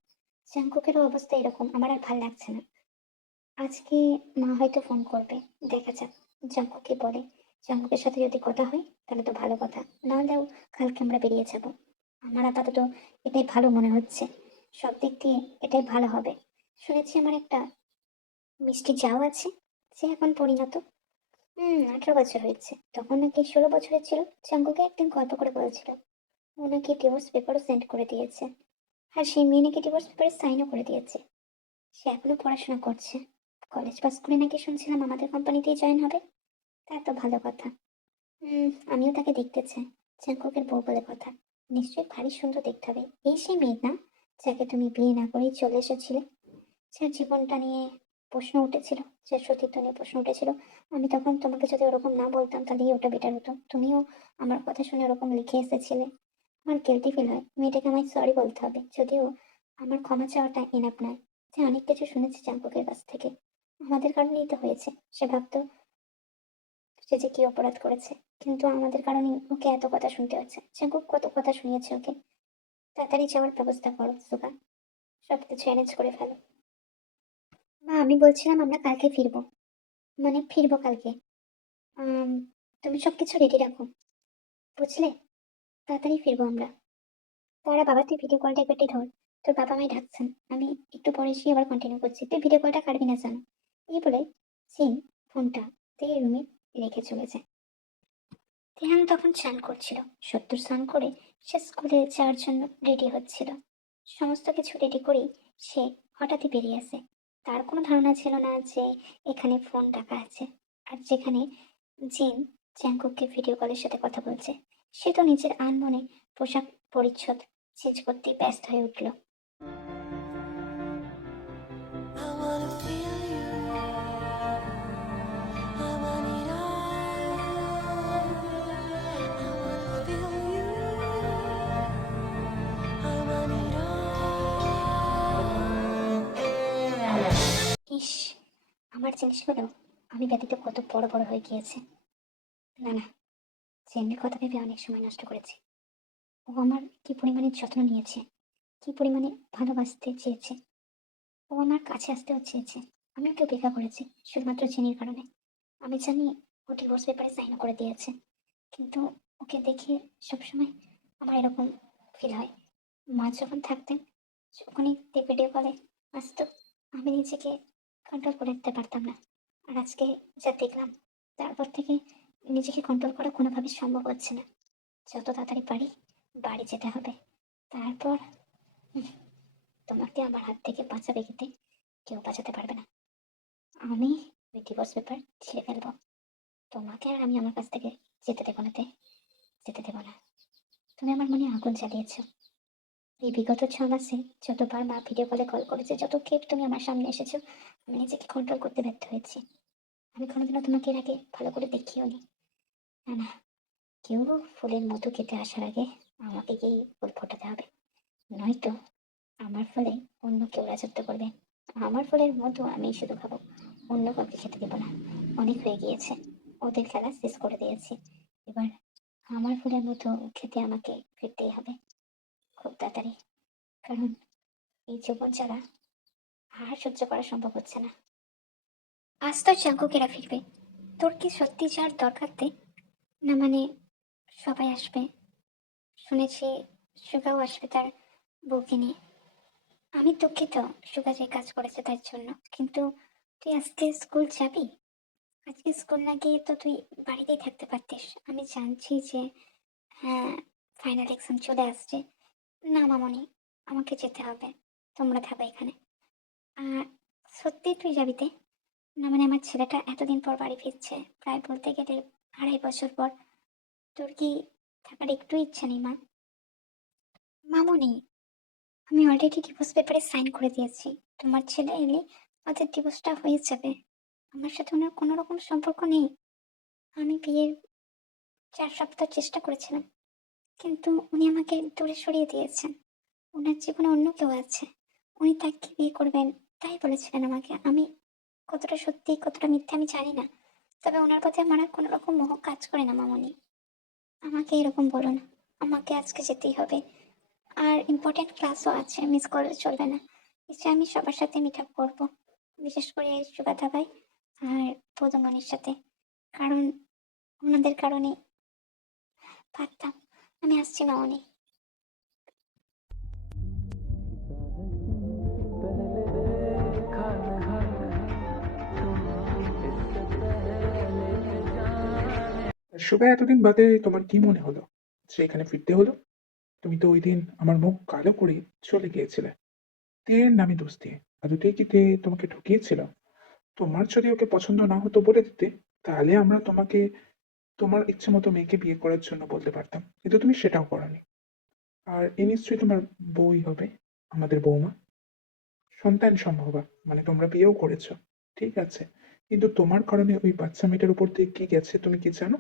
জাঙ্কুকেরও অবস্থা এরকম, আমার আর ভাল লাগছে না। আজকে মা হয়তো ফোন করবে, দেখা যাক জাঙ্কুক কি বলে। জাঙ্কুকের সাথে যদি কথা হয় তাহলে তো ভালো কথা, নাহলেও কালকে আমরা বেরিয়ে যাব। আমার আপাতত এটাই ভালো মনে হচ্ছে, সব দিক দিয়ে এটাই ভালো হবে। শুনেছি আমার একটা মিষ্টি যাও আছে, সে এখন পরিণত। 18 বছর হয়েছে, তখন নাকি 16 বছরের ছিল। জাঙ্কুকে একদিন গল্প করে বলেছিল ও নাকি ডিভোর্স পেপারও সেন্ড করে দিয়েছে, আর সেই মেয়ে নাকি ডিভোর্স পেপারে সাইনও করে দিয়েছে। সে এখনো পড়াশোনা করছে, কলেজ পাস করে নাকি শুনছিলাম আমাদের কোম্পানিতেই জয়েন হবে। তা তো ভালো কথা। আমিও তাকে দেখতে চাই। চ্যাংকুকের বউ বলে কথা, নিশ্চয়ই ভারী সুন্দর দেখতে হবে। এই সেই মেয়ে না যাকে তুমি বিয়ে না করেই চলে এসেছিলে, যার জীবনটা নিয়ে প্রশ্ন উঠেছিল, যার সতীত্ব নিয়ে প্রশ্ন উঠেছিল। আমি তখন তোমাকে যদি ওরকম না বলতাম তাহলে ওটা বেটার হতো। তুমিও আমার কথা শুনে ওরকম লিখে এসেছিলে। আমার গিল্টি ফিল হয়, মেয়েটাকে আমায় সরি বলতে হবে, যদিও আমার ক্ষমা চাওয়াটা এনাফ নয়। যে অনেক কিছু শুনেছি চাঙ্কুকের কাছ থেকে, আমাদের কারণেই তো হয়েছে। সে ভাবতো সে যে কি অপরাধ করেছে, কিন্তু আমাদের কারণে ওকে এত কথা শুনতে হচ্ছে। চাঙ্কুক কত কথা শুনিয়েছে ওকে। তাড়াতাড়ি যাওয়ার ব্যবস্থা করো সুগা, সবকিছু অ্যারেঞ্জ করে ফেলো। মা, আমি বলছিলাম আমরা কালকে ফিরবো, মানে ফিরবো কালকে। আম, তুমি সবকিছু রেডি রাখো, বুঝলে? তাড়াতাড়ি ফিরবো আমরা। তারা, বাবা তুই ভিডিও কলটা কেটে ধর, তোর বাবা মাই ডাকছেন। আমি একটু পরে এসে আবার কন্টিনিউ করছি, তুই ভিডিও কলটা কাটবি না জানো। এই বলে সিন ফোনটা দিয়ে রুমে রেখে চলে যায়। ধ্যান তখন স্নান করছিল, সত্তর স্নান করে সে স্কুলে যাওয়ার জন্য রেডি হচ্ছিল। সমস্ত কিছু রেডি করেই সে হঠাৎই বেরিয়ে আসে। তার কোনো ধারণা ছিল না যে এখানে ফোন রাখা আছে, আর যেখানে জিন জ্যাঙ্কুককে ভিডিও কলের সাথে কথা বলছে। সে তো নিজের আনমনে পোশাক পরিচ্ছদ চেঞ্জ করতেই ব্যস্ত হয়ে উঠল। I wanna feel you. I want it all. I wanna feel you. I want it all. ইস, আমার জিনিসগুলো আমি ব্যতীত কত বড় বড় হয়ে গিয়েছে। না না, জেনের কথা ভেবে অনেক সময় নষ্ট করেছি। ও আমার কি পরিমাণে যত্ন নিয়েছে, কি পরিমাণে ভালোবাসতে চেয়েছে। ও আমার কাছে আসতেও চেয়েছে। আমি ওকে উপেক্ষা করেছি শুধুমাত্র জেনির কারণে। আমি জানি ও ডিভোর্স পেপারে সাইন করে দিয়েছে, কিন্তু ওকে দেখে সবসময় আমার এরকম ফিল হয়। মা যখন থাকতেন, যখনই ভিডিও কলে আসতো, আমি নিজেকে কন্ট্রোল করে দিতে পারতাম না। আর আজকে যা দেখলাম, তারপর থেকে নিজেকে কন্ট্রোল করা কোনোভাবে সম্ভব হচ্ছে না। যত তাড়াতাড়ি পারি বাড়ি যেতে হবে। তারপর তোমাকে আমার হাত থেকে বাঁচাবে, কিন্তু কেউ বাঁচাতে পারবে না। আমি ওই ডিভোর্স পেপার ছিঁড়ে ফেলবো। তোমাকে আর আমি আমার কাছ থেকে যেতে দেবো না, যেতে দেবো না। তুমি আমার মনে আগুন জ্বালিয়েছো। এই বিগত 6 মাসে যতবার মা ভিডিও কলে কল করেছে, যত ক্ষেপ তুমি আমার সামনে এসেছো, আমি নিজেকে কন্ট্রোল করতে ব্যর্থ হয়েছি। আমি কোনোদিনও তোমাকে এর আগে ভালো করে দেখিও নি। না না, কেউ ফুলের মধু খেতে আসার আগে আমাকে গিয়ে ফুল ফোটাতে হবে, নয়তো আমার ফলে অন্য কেউ রাজত্ব করবে। আমার ফলের মধু আমি শুধু খাবো, অন্য কাউকে খেতে দেবো না। অনেক হয়ে গিয়েছে, ওদের খেলা শেষ করে দিয়েছি। এবার আমার ফুলের মধু খেতে আমাকে ফিরতেই হবে, খুব তাড়াতাড়ি। কারণ এই জীবন ছাড়া আর সহ্য করা সম্ভব হচ্ছে না। আজ তো চাঙ্কুকেরা ফিরবে, তোর কি সত্যি যাওয়ার দরকার তে? না মানে সবাই আসবে, শুনেছি সুগাও আসবে তার বউকে নিয়ে। আমি দুঃখিত সুগা যে কাজ করেছে তার জন্য, কিন্তু তুই আজকে স্কুল যাবি? আজকে স্কুল না গিয়ে তো তুই বাড়িতেই থাকতে পারতিস। আমি জানছি যে হ্যাঁ, ফাইনাল এক্সাম চলে আসছে। না মামনি, আমাকে যেতে হবে, তোমরা থাকো এখানে। আর সত্যি তুই যাবি তে? না মানে আমার ছেলেটা এতদিন পর বাড়ি ফিরছে, প্রায় বলতে গেলে 2.5 বছর পর। তোর কি থাকার একটু ইচ্ছা নেই মা? মামনি, আমি অলরেডি ডিভোর্স পেপারে সাইন করে দিয়েছি। তোমার ছেলে এলে ওদের ডিভোর্সটা হয়ে যাবে। আমার সাথে ওনার কোনো রকম সম্পর্ক নেই। আমি বিয়ের 4 সপ্তাহ চেষ্টা করেছিলাম, কিন্তু উনি আমাকে দূরে সরিয়ে দিয়েছেন। ওনার জীবনে অন্য কেউ আছে, উনি তাকে বিয়ে করবেন, তাই বলেছিলেন আমাকে। আমি কতটা সত্যি কতটা মিথ্যে আমি জানি না, তবে ওনার প্রতি আমার আর কোনো রকম মোহ কাজ করে না মামনি। আমাকে এরকম বলো না, আমাকে আজকে যেতেই হবে। আর ইম্পর্টেন্ট ক্লাসও আছে, মিস করলে চলবে না। নিশ্চয়ই আমি সবার সাথে মিট আপ করবো, বিশেষ করে সুগাতা ভাই আর পদমণির সাথে, কারণ ওনাদের কারণে পারতাম। আমি আসছি মামনি। সুগা, এতদিন বাদে তোমার কি মনে হলো যে এখানে ফিরতে হলো? তুমি তো ওই দিন আমার মুখ কালো করে চলে গিয়েছিলে তের নামে দোষ দিয়ে। আদতেই কি তে তোমাকে ঠকিয়েছিল? তোমার যদি ওকে পছন্দ না হতো বলে দিতে, তাহলে আমরা তোমাকে তোমার ইচ্ছে মতো মেয়েকে বিয়ে করার জন্য বলতে পারতাম, কিন্তু তুমি সেটাও করোনি। আর এ নিশ্চয়ই তোমার বউই হবে, আমাদের বৌমা, সন্তান সম্ভবা, মানে তোমরা বিয়েও করেছো, ঠিক আছে। কিন্তু তোমার কারণে ওই বাচ্চা মেয়েটার উপর দিয়ে কি গেছে তুমি কি জানো?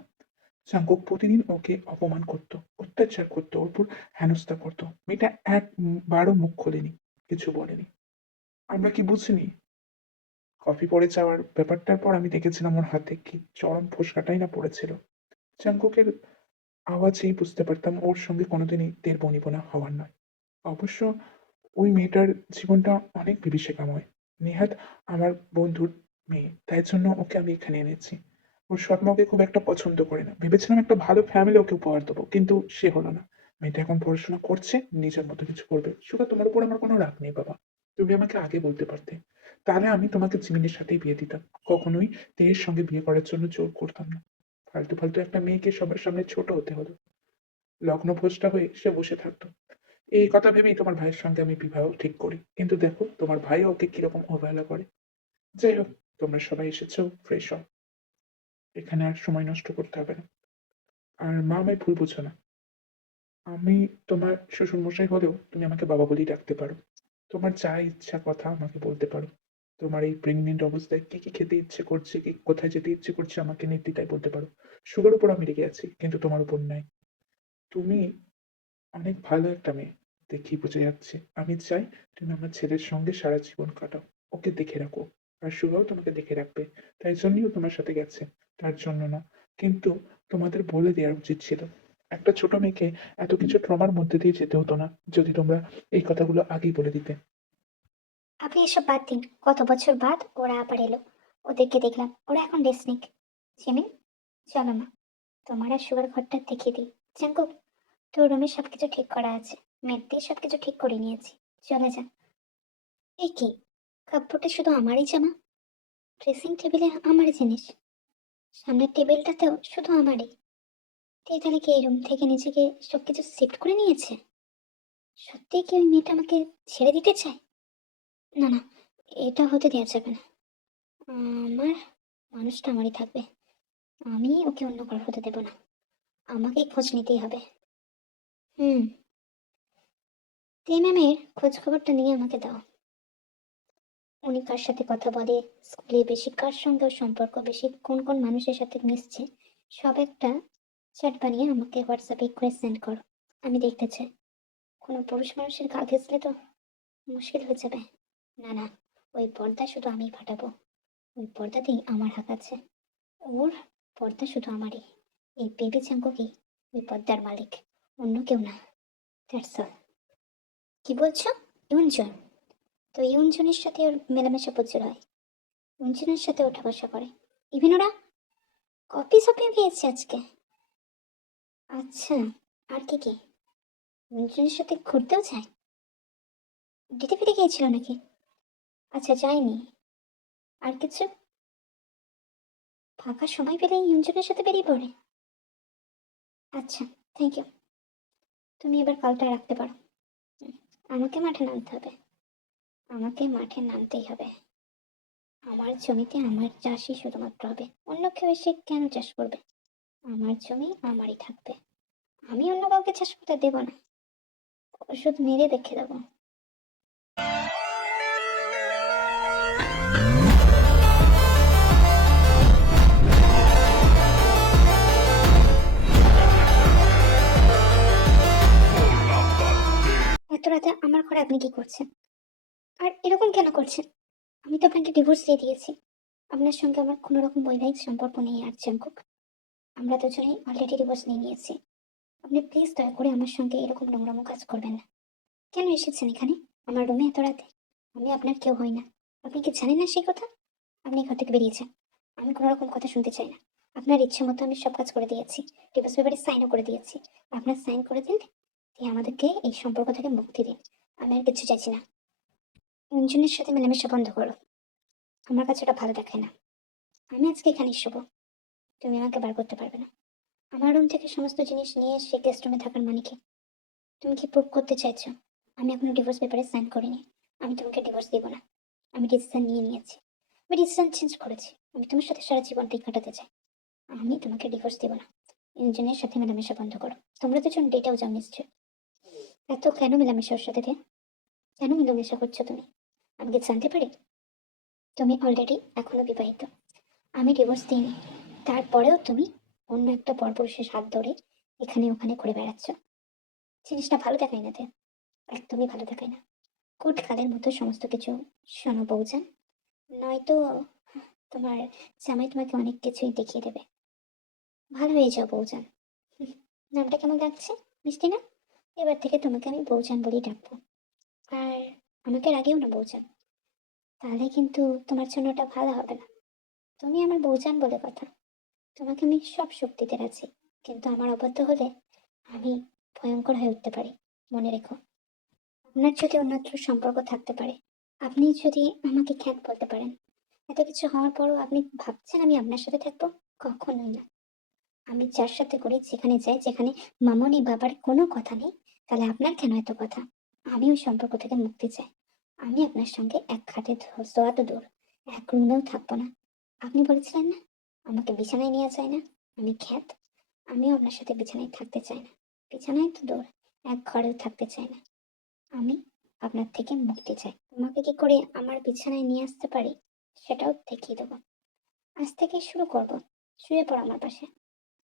চাঙ্কুক প্রতিদিন ওকে অপমান করতো, অত্যাচার করতো, ওর উপর হেনস্থা করতো। মেয়েটা একবারও মুখ খোলেনি, কিছু বলেনি। আমরা কি বুঝিনি? কফি পড়ে যাওয়ার ব্যাপারটার পর আমি দেখেছিলাম ওর হাতে কি চরম ফোসকাটাই না পড়েছিল। চাঙ্কুকের আওয়াজেই বুঝতে পারতাম ওর সঙ্গে কোনোদিনই তের বনিবনা হওয়ার নয়। অবশ্য ওই মেয়েটার জীবনটা অনেক বিভীষিকাময়। নেহাত আমার বন্ধুর মেয়ে, তাই জন্য ওকে আমি এখানে এনেছি। ওর সৎমাকে খুব একটা পছন্দ করে না, ভেবেছিলাম একটা ভালো ফ্যামিলি ওকে উপহার দেবো, কিন্তু সে হলো না। মেয়েটা এখন পড়াশোনা করছে, নিজের মতো কিছু করবে। সুখা, তোমার উপর আমার কোনো রাগ নেই বাবা, তুমি আমাকে আগে বলতে পারতে, তাহলে আমি তোমাকে জিমিনের সাথেই বিয়ে দিতাম। কখনোই তেয়ের সঙ্গে বিয়ে করার জন্য জোর করতাম না। ফালতু ফালতু একটা মেয়েকে সবার সামনে ছোট হতে হলো, লগ্নভ্রষ্টা হয়ে সে বসে থাকতো। এই কথা ভেবেই তোমার ভাইয়ের সঙ্গে আমি বিবাহ ঠিক করি, কিন্তু দেখো তোমার ভাই ওকে কিরকম অবহেলা করে। যাই হোক, তোমরা সবাই এসেছো, ফ্রেশ হও, এখানে আর সময় নষ্ট করতে হবে না। আর মা, আমায় ভুল বুঝো না, আমি তোমার শ্বশুর মশাই হলেও তুমি আমাকে বাবা বলেই ডাকতে পারো। তোমার যা ইচ্ছা কথা আমাকে বলতে পারো। তোমার এই প্রেগনেন্ট অবস্থায় কি কি খেতে ইচ্ছে করছে, কি কোথায় যেতে ইচ্ছে করছে, আমাকে নির্দ্বিধায় বলতে পারো। সুগার উপর আমি রেগে আছি, কিন্তু তোমার উপর নাই। তুমি অনেক ভালো একটা মেয়ে, দেখেই বোঝা যাচ্ছে। আমি চাই তুমি আমার ছেলের সঙ্গে সারা জীবন কাটাও, ওকে দেখে রাখো। আর শুভাও তোমাকে দেখে রাখবে, তাই জন্যই ও তোমার সাথে গেছে, তার জন্য না। কিন্তু তোমাদের বলে দেওয়া উচিত ছিল। একটা ছোট মেয়েকে এত কিছু ট্রমার মধ্যে দিয়ে যেতে হতো না, যদি তোমরা এই কথাগুলো আগেই বলে দিতে। আপনি এসব বাদ দিন, কত বছর বাদ ওরা আবার এলো, ওদেরকে দেখলাম, ওরা এখন রেস্ট নিক। জিমিন, চলো মা, তোমার আর সুগার ঘরটা দেখিয়ে দিই। জাঙ্কুক, তোর রুমে সবকিছু ঠিক করা আছে, মেট দিয়ে সবকিছু ঠিক করে নিয়েছি, চলে যা। এ কি, কাপড়টা শুধু আমারই জামা, ড্রেসিং টেবিলে আমার জিনিস, সামনের টেবিলটাতেও শুধু আমারই। তুই তাহলে কি এই রুম থেকে নিজেকে সবকিছু শিফট করে নিয়েছে? সত্যি কি ওই মেয়েটা আমাকে ছেড়ে দিতে চায়? না না, এটা হতে দেওয়া যাবে না। আমার মানুষটা আমারই থাকবে, আমি ওকে অন্য কারো হতে দেবো না। আমাকেই খোঁজ নিতেই হবে। হুম, তে ম্যামের খোঁজ খবরটা নিয়ে আমাকে দাও। উনি কার সাথে কথা বলে, স্কুলে বেশি কার সঙ্গে ওর সম্পর্ক বেশি, কোন কোন মানুষের সাথে মিশছে, সব একটা চ্যাট বানিয়ে আমাকে হোয়াটসঅ্যাপে করে সেন্ড করো। আমি দেখতে চাই। কোনো পুরুষ মানুষের গা ঘেঁষলে তো মুশকিল হয়ে যাবে। না না, ওই পর্দা শুধু আমিই ফাটাবো, ওই পর্দাতেই আমার হাত আছে। ওর পর্দা শুধু আমারই। এই বেবি চাঙ্কুকেই ওই পর্দার মালিক, অন্য কেউ না। That's all. কি বলছো? ইউনজন? তো ইউনজনের সাথে ওর মেলামেশা প্রচুর হয়, ইউনজনের সাথে ওঠা বসা করে। ইভেন ওরা কফি শপে গিয়েছে আজকে। আচ্ছা, আর কি কি? ইউনজনের সাথে ঘুরতেও যায়? দিতে ফিরে গিয়েছিল নাকি? আচ্ছা, যায়নি। আর কিছু? ফাঁকা সময় পেলেই ইউনজনের সাথে বেরিয়ে পড়ে। আচ্ছা, থ্যাংক ইউ। তুমি এবার কলটা রাখতে পারো। হুম, আমাকে মাঠে নামতে হবে। আমাকে মাঠে নামতেই হবে। আমার জমিতে আমার চাষই শুধুমাত্র হবে, অন্য কেউ এসে কেন চাষ করবে? আমার জমি আমারই থাকবে। আমি অন্য কাউকে চাষ করতে দেবো না। ওষুধ মেরে দেখে দেবো। এত রাতে আমার ঘরে আপনি কি করছেন? আর এরকম কেন করছেন? আমি তো আপনাকে ডিভোর্স দিয়ে দিয়েছি। আপনার সঙ্গে আমার কোনো রকম বৈবাহিক সম্পর্ক নেই আর জাঙ্কুক। আমরা দুজনেই অলরেডি ডিভোর্স নিয়ে নিয়েছি। আপনি প্লিজ দয়া করে আমার সঙ্গে এরকম নোংরামো কাজ করবেন না। কেন এসেছেন এখানে আমার রুমে এত রাতে? আমি আপনার কেউ হই না। আপনি কি জানেন না সেই কথা? আপনি ঘর থেকে বেরিয়েছেন। আমি কোনো রকম কথা শুনতে চাই না। আপনার ইচ্ছে মতো আমি সব কাজ করে দিয়েছি। ডিভোর্স পেপারে সাইনও করে দিয়েছি। আপনার সাইন করে দিন দিয়ে আমাদেরকে এই সম্পর্ক থেকে মুক্তি দিন। আমি আর কিছু চাইছি না। অঞ্জনের সাথে মেলামেশা বন্ধ করো। আমার কাছে ওটা ভালো দেখায় না। আমি আজকে এখানেই শোবো। তুমি আমাকে বার করতে পারবে না। আমার রুম থেকে সমস্ত জিনিস নিয়ে সে গেস্ট রুমে থাকার মানে কি? তুমি কি প্রুভ করতে চাইছো আমি এখনো ডিভোর্স পেপারে সাইন করিনি? আমি তোমাকে ডিভোর্স দিব না। আমি ডিসিশন নিয়ে নিয়েছি। আমি ডিসিশন চেঞ্জ করেছি। আমি তোমার সাথে সারা জীবনটাই কাটাতে চাই। আমি তোমাকে ডিভোর্স দিব না। ইঞ্জিনের সাথে মেলামেশা বন্ধ করো। তোমরা দুজন ডেটাও যাও নিশ্চয়। এত কেন মেলামেশা ওর সাথে কেন মেলামেশা করছো তুমি? আমি কি জানতে পারি? তুমি অলরেডি এখনো বিবাহিত। আমি ডিভোর্স দিইনি। তারপরেও তুমি অন্য একটা পরপুরুষের হাত ধরে এখানে ওখানে ঘুরে বেড়াচ্ছ। জিনিসটা ভালো দেখায় না তে, একদমই ভালো দেখায় না। কোট কালের মতো সমস্ত কিছু শোনো বউজান, নয়তো তোমার জামাই তোমাকে অনেক কিছুই দেখিয়ে দেবে। ভালো হয়ে যাও বউজান। হুম, নামটা কেমন লাগছে? মিষ্টি না? এবার থেকে তোমাকে আমি বউজান বলেই ডাকবো। আর আমাকে রাগেও না বউজান, তাহলে কিন্তু তোমার জন্য ওটা ভালো হবে না। তুমি আমার বউজান বলে কথা। তোমাকে আমি সব শক্তিতে রাজি, কিন্তু আমার অবাধ্য হলে আমি ভয়ঙ্কর হয়ে উঠতে পারি। মনে রেখো। আপনার যদি অন্যত্র সম্পর্ক থাকতে পারে, আপনি যদি আমাকে খ্যাত বলতে পারেন, এত কিছু হওয়ার পরও আপনি ভাবছেন আমি আপনার সাথে থাকবো? কখনোই না। আমি যার সাথে করি, যেখানে যাই, যেখানে মামনি বাবার কোনো কথা নেই, তাহলে আপনার কেন এত কথা? আমি ওই সম্পর্ক থেকে মুক্তি চাই। আমি আপনার সঙ্গে এক খাটে শোয়া তো দূর, এক রুমেও থাকবো না। আপনি বলেছিলেন না আমাকে বিছানায় নেওয়া যায় না, আমি খ্যাত। আমিও আপনার সাথে বিছানায় থাকতে চাই না। বিছানায় তো দূর, এক ঘরেও থাকতে চাই না। আমি আপনার থেকে মুক্তি চাই। তোমাকে কি করে আমার বিছানায় নিয়ে আসতে পারি সেটাও দেখিয়ে দেবো। আজ থেকেই শুরু করব। শুয়ে পড়ো আমার পাশে।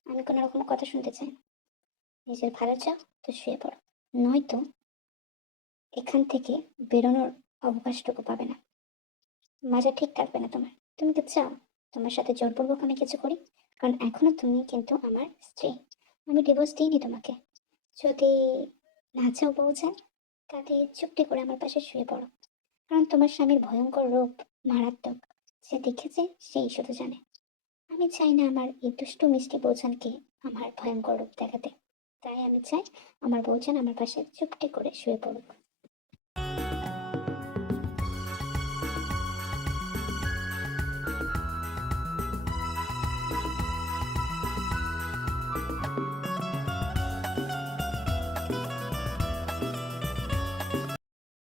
আমি কোনো রকম কথা শুনতে চাই না। নিজের ভালো চাও তো শুয়ে পড়ো, নয়তো এখান থেকে বেরোনোর অবকাশটুকু পাবে না। মাজা ঠিক থাকবে না তোমার। তুমি তো চাও তোমার সাথে জোরপূর্বক আমি কিছু করি? কারণ এখনো তুমি কিন্তু আমার স্ত্রী। আমি ডিভোর্স দিইনি তোমাকে। যদি না চাও বউ চান, তাহলে চুপটি করে আমার পাশে শুয়ে পড়ো। কারণ তোমার স্বামীর ভয়ঙ্কর রূপ মারাত্মক। যে দেখেছে সেই শুধু জানে। আমি চাই না আমার এই দুষ্টু মিষ্টি বউজানকে আমার ভয়ঙ্কর রূপ দেখাতে। তাই আমি চাই আমার বউজান আমার পাশে চুপটি করে শুয়ে পড়ুক।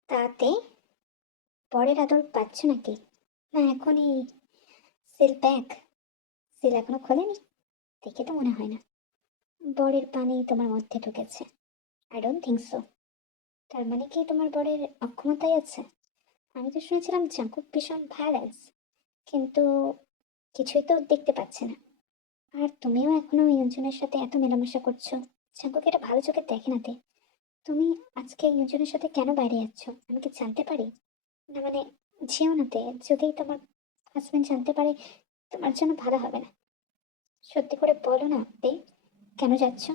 তাতে পরের আদর পাচ্ছ নাকি? না এখনই সিল প্যাক? সিল এখনো খোলেনি? দেখে তো মনে হয় না। বরের পানি তোমার মধ্যে ঢুকেছে। I don't think so. তার মানে কি তোমার বরের অক্ষমতাই আছে? আমি তো শুনেছিলাম জাঙ্কুক ভীষণ ভাইলেন্স, কিন্তু কিছুই তো দেখতে পাচ্ছে না। আর তুমিও এখনো ইয়ঞ্জনের সাথে এত মেলামেশা করছো। জাঙ্কুক এটা ভালো চোখে দেখে না তে। তুমি আজকে ইয়ঞ্জনের সাথে কেন বাইরে যাচ্ছ আমি কি জানতে পারি? না মানে, যেও না তে, যদি তোমার হাজবেন্ড জানতে পারে তোমার জন্য ভালো হবে না। সত্যি করে বলো না তে, কেন যাচ্ছ?